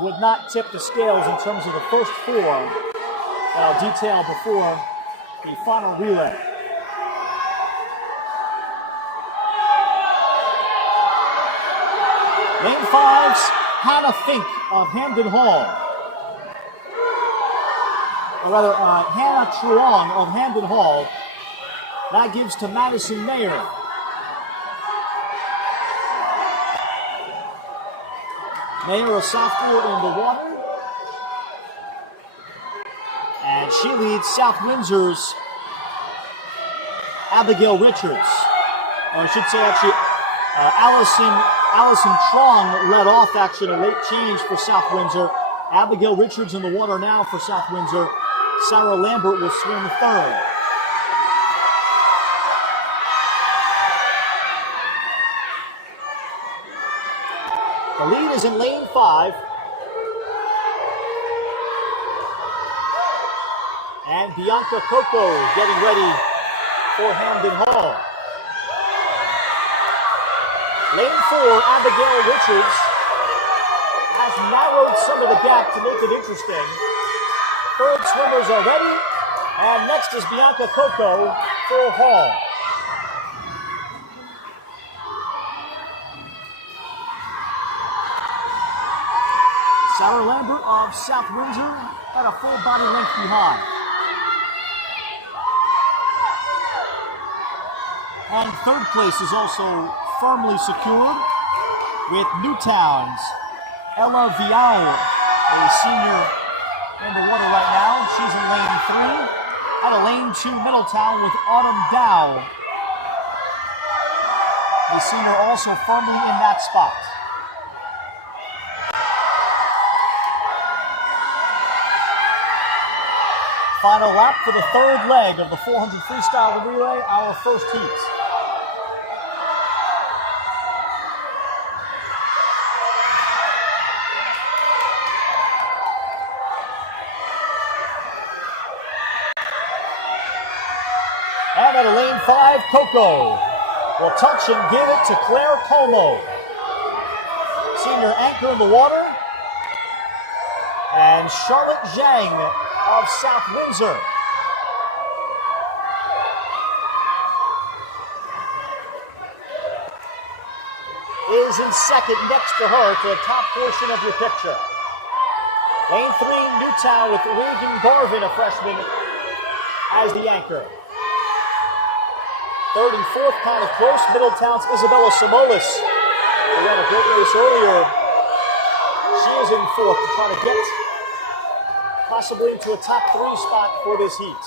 would not tip the scales in terms of the first 4 that I'll detail before the final relay. Lane 5's Hannah Fink of Hamden Hall. Or rather, Hannah Truong of Hamden Hall. That gives to Madison Mayer. Mayer, a sophomore in the water. And she leads South Windsor's Abigail Richards. Or I should say, actually, Allison Trong led off, actually, a late change for South Windsor. Abigail Richards in the water now for South Windsor. Sarah Lambert will swim 3rd. The lead is in lane 5. And Bianca Coco getting ready for Hamden Hall. Lane 4, Abigail Richards has narrowed some of the gap to make it interesting. 3rd swimmers are ready, and next is Bianca Coco for Hall. Sarah Lambert of South Windsor at a full body length behind. And 3rd place is also firmly secured with Newtown's Ella Viao, a senior in the water right now. She's in lane 3. Out of lane 2, Middletown with Autumn Dow, a senior also firmly in that spot. Final lap for the 3rd leg of the 400 freestyle relay, our first heat. And at a lane 5, Coco will touch and give it to Claire Como, senior anchor in the water, and Charlotte Zhang of South Windsor. Is in 2nd next to her to the top portion of your picture. Lane 3, Newtown with Regan Garvin, a freshman, as the anchor. 3rd and 4th kind of close. Middletown's Isabella Samolis, who ran a great race earlier. She is in 4th to try to get possibly into a top 3 spot for this heat.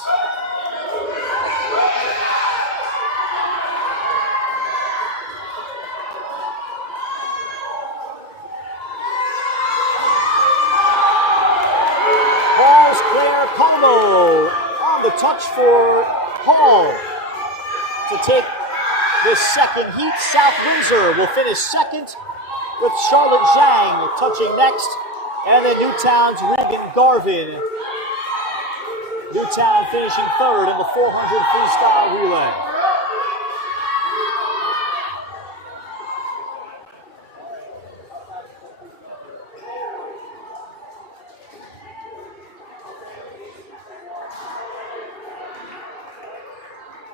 Balls Claire Como on the touch for Hall to take this second heat. South Windsor will finish second with Charlotte Zhang touching next. And then Newtown's Regan Garvin. Newtown finishing third in the 400 freestyle relay.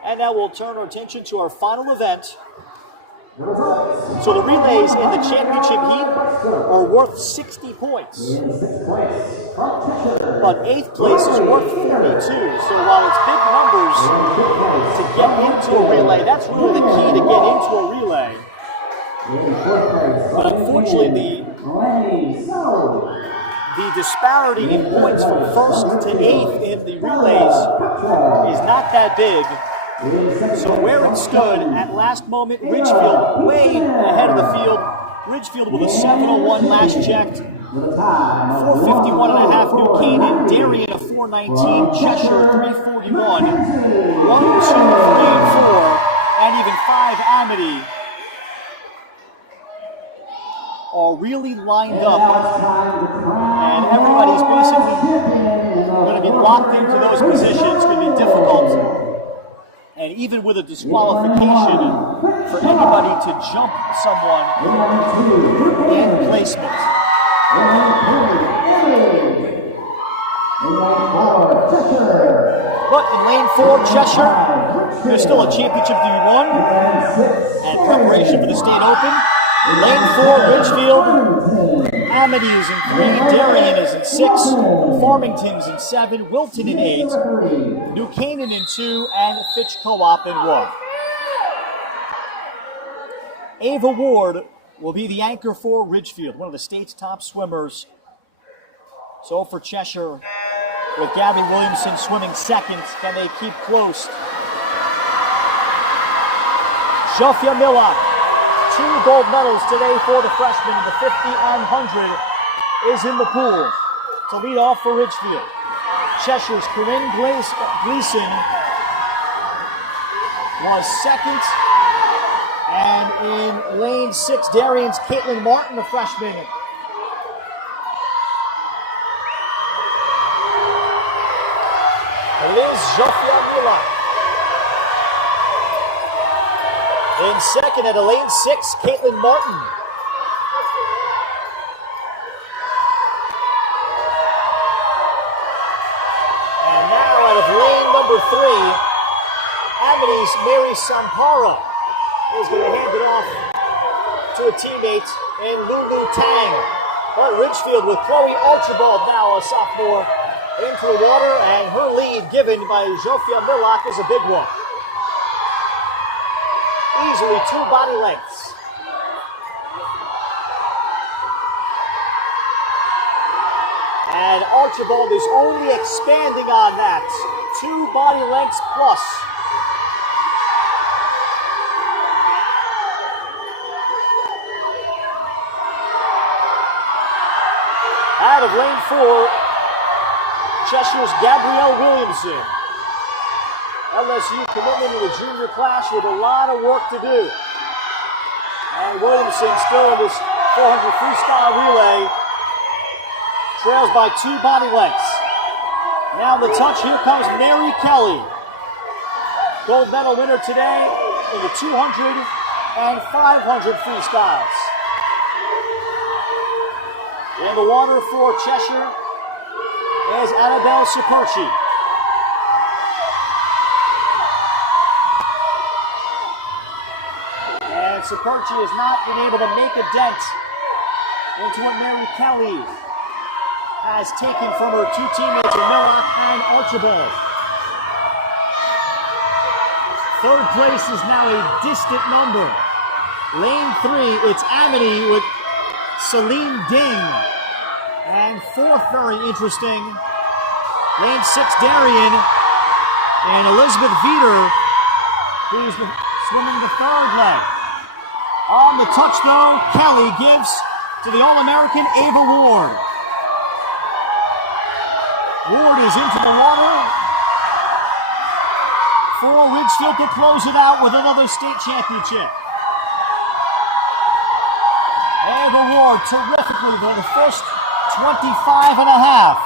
And now we'll turn our attention to our final event. So the relays in the championship heat are worth 60 points. But 8th place is worth 42. So while it's big numbers to get into a relay, that's really the key to get into a relay. But unfortunately, the disparity in points from 1st to 8th in the relays is not that big. So where it stood at last moment, Ridgefield way ahead of the field. Ridgefield with a 7:01 last checked. 4:51.5 New Canaan. Darien a 4:19. Cheshire 3:41. 1, 2, 3, and 4. And even 5 Amity are really lined up. And everybody's basically going to be locked into those positions. It's going to be difficult. And even with a disqualification for anybody to jump someone in placement. But in lane 4, Cheshire, there's still a championship to be won and preparation for the state open. Lane 4, Ridgefield, Amity is in 3, Darien is in 6, Farmington's in 7, Wilton in 8, New Canaan in 2, and Fitch Co-op in 1. Ava Ward will be the anchor for Ridgefield, one of the state's top swimmers. So for Cheshire, with Gabby Williamson swimming second, can they keep close? Zsofia Miller, 2 gold medals today for the freshman in the 50 and 100 is in the pool to lead off for Ridgefield. Cheshire's Corinne Gleason was second. And in lane 6, Darien's Caitlin Martin, the freshman. Liz Zsofia Miller. In second at a lane 6, Caitlin Martin. And now out of lane number 3, Amity's Mary Sampara is going to hand it off to a teammate in Lulu Tang. But Ridgefield with Chloe Archibald now, a sophomore, into the water, and her lead given by Zsofia Milak is a big one. Easily 2 body lengths. And Archibald is only expanding on that. 2 body lengths plus. Out of lane 4, Cheshire's Gabrielle Williamson. LSU commitment to the junior class with a lot of work to do. And Williamson still in this 400 freestyle relay. Trails by 2 body lengths. Now the touch, here comes Mary Kelly. Gold medal winner today in the 200 and 500 freestyles. In the water for Cheshire is Annabelle Superchi. And Superchi has not been able to make a dent into what Mary Kelly has taken from her 2 teammates, Millock and Archibald. Third place is now a distant number. Lane 3, it's Amity with Celine Ding. And 4th, very interesting, lane 6, Darien, and Elizabeth Veeder, who's swimming the 3rd leg. On the touch, though, Kelly gives to the All-American Ava Ward. Ward is into the water, for Ridgefield to close it out with another state championship. Ava Ward terrifically for the first 25 and a half.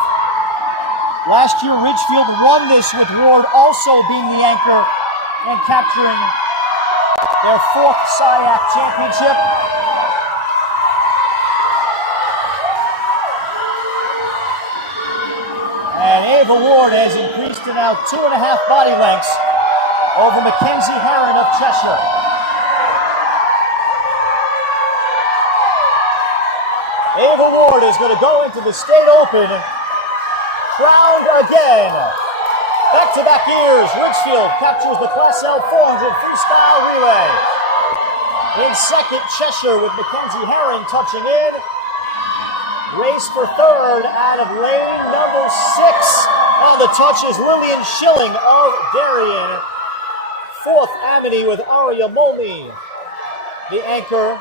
Last year, Ridgefield won this with Ward also being the anchor and capturing their fourth CIAC championship. And Ava Ward has increased to now 2.5 body lengths over Mackenzie Herron of Cheshire. Ava Ward is going to go into the State Open crowned again. Back-to-back years, Ridgefield captures the Class L 400 freestyle relay. In second, Cheshire with Mackenzie Herron touching in. Race for third out of lane number 6. On the touch is Lillian Schilling of Darien. Fourth, Amity with Aria Molney, the anchor.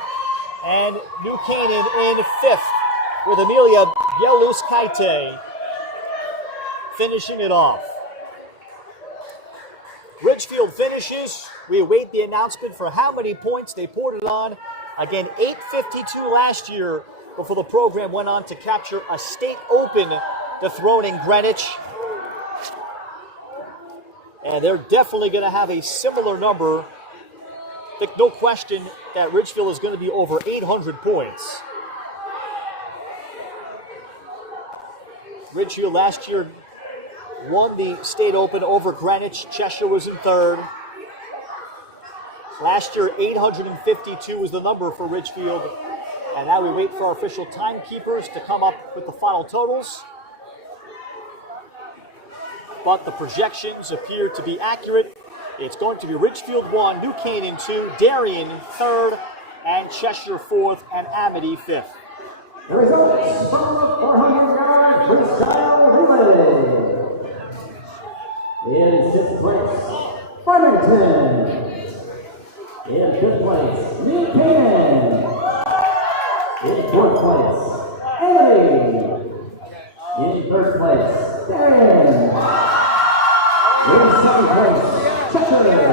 And New Canaan in fifth with Amelia Bieluskaite finishing it off. Ridgefield finishes. We await the announcement for how many points they poured it on. Again, 852 last year before the program went on to capture a state open dethroning Greenwich. And they're definitely going to have a similar number. I think no question that Ridgefield is going to be over 800 points. Ridgefield last year won the state open over Greenwich. Cheshire was in third. Last year, 852 was the number for Ridgefield. And now we wait for our official timekeepers to come up with the final totals. But the projections appear to be accurate. It's going to be Ridgefield 1, New Canaan 2, Darien 3rd, and Cheshire 4th, and Amity 5th. The results from the 400-yard freestyle relay. In 6th place, Farmington. In 5th place, New Canaan. In 4th place, Amity. In 3rd place, Darien. In 2nd place, Cheshire.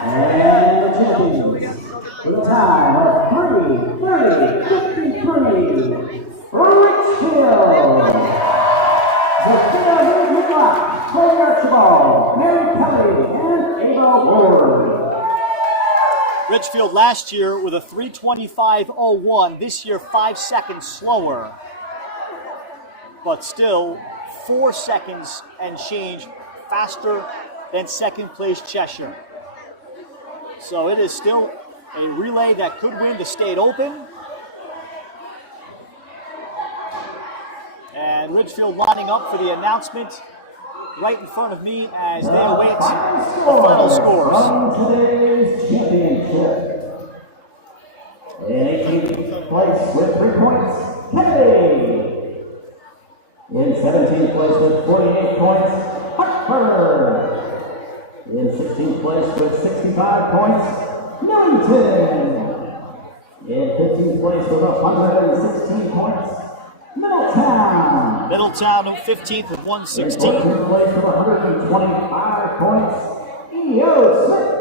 And the champions with a time of 3:30:53. Ridgefield. Sophia Hughes, Chloe Archibald, Mary Kelly, and Ava Ward. Ridgefield last year with a 3:25.01. This year 5 seconds slower. But still 4 seconds and change faster than second place Cheshire. So it is still a relay that could win the state open. And Ridgefield lining up for the announcement right in front of me as they await the final scores. From today's championship. In 18th place with 3 points, Kennedy. In 17th place with 48 points, Hartford. In 16th place with 65 points, Millington. In 15th place with 116 points, Middletown. Middletown 15th with 116. In 14th place with 125 points, E.O. Smith.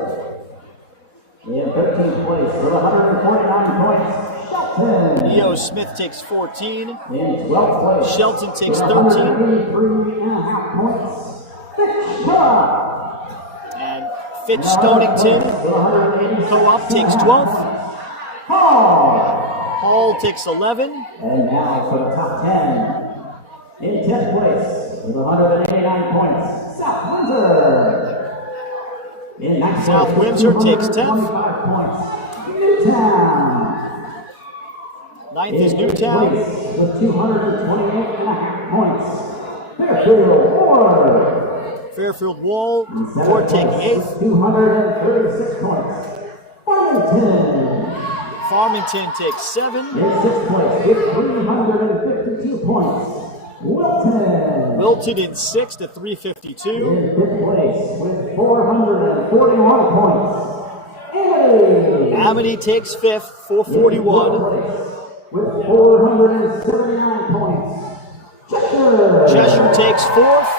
In 13th place with 149 points, Shelton. E.O. Smith takes 14. In 12th place, Shelton takes with 13. 183.5 points, Fitch Putt. And Fitch Stonington Co-op takes 12th. Hall takes 11. And now for the top 10. In 10th place with 189 points, South Windsor. In 9th South place, Windsor with takes 10th. 225 points, Newtown. 9th is In 8th Newtown. place with 228.5 points, Fairfield Ward. Fairfield Ward taking 8th. 236 points, Farmington. Farmington takes 7. In 6th place with 352 points, Wilton. Wilton in 6th at 352. In 5th place with 441 points, Amity. Amity takes 5th, 441. In 4th place with 479 points, Cheshire. Cheshire takes 4th,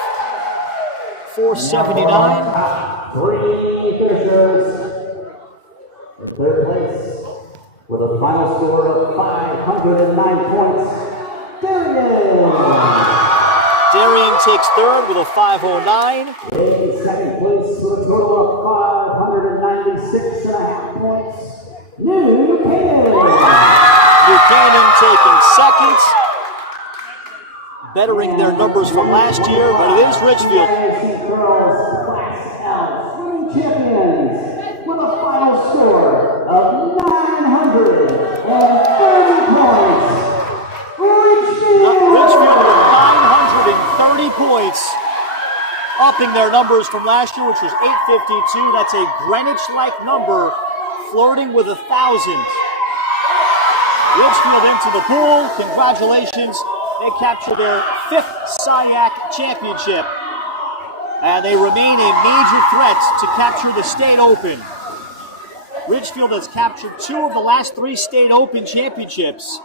479. Three finishers. In third place, with a final score of 509 points, Darian takes third with a 509. In second place, with a total of 596.5 points, New Canaan. Buchanan taking second, bettering their numbers from last year, but it is Richfield. CIAC Girls Class L Swimming Champions with a final score of 930 points. Richfield with 930 points, upping their numbers from last year, which was 852. That's a Greenwich-like number, flirting with 1,000. Richfield into the pool. Congratulations. They capture their 5th CIAC championship. And they remain a major threat to capture the State Open. Richfield has captured 2 of the last 3 State Open championships.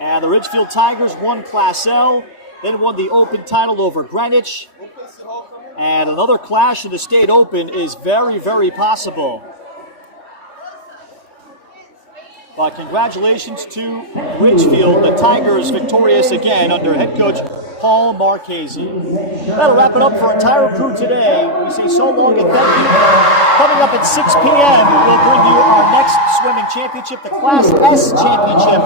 And the Richfield Tigers won Class L, then won the Open title over Greenwich. And another clash in the State Open is very, very possible. But congratulations to Richfield, the Tigers victorious again under head coach Paul Marchese. That'll wrap it up for our entire crew today. We say so long and thank you. Coming up at 6 p.m., we'll bring you our next swimming championship, the Class S Championship.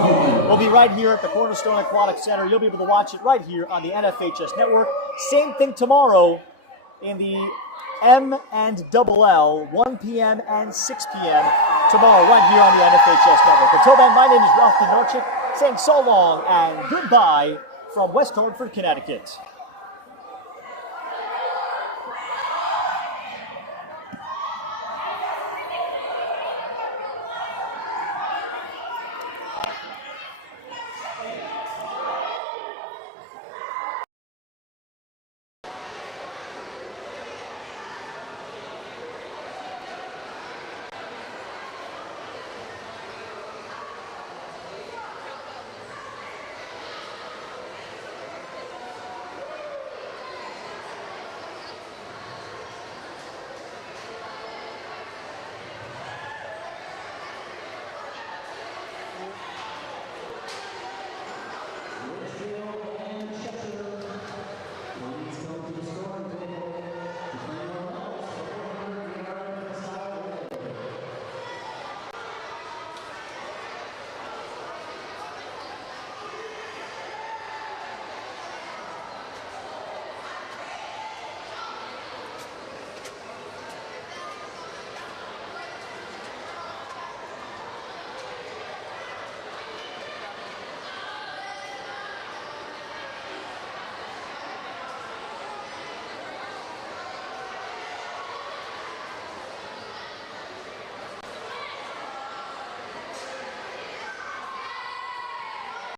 We'll be right here at the Cornerstone Aquatic Center. You'll be able to watch it right here on the NFHS Network. Same thing tomorrow in the M and Double L, 1 p.m. and 6 p.m. tomorrow, right here on the NFHS Network. Until then, my name is Ralph Pinarchik, saying so long and goodbye from West Hartford, Connecticut.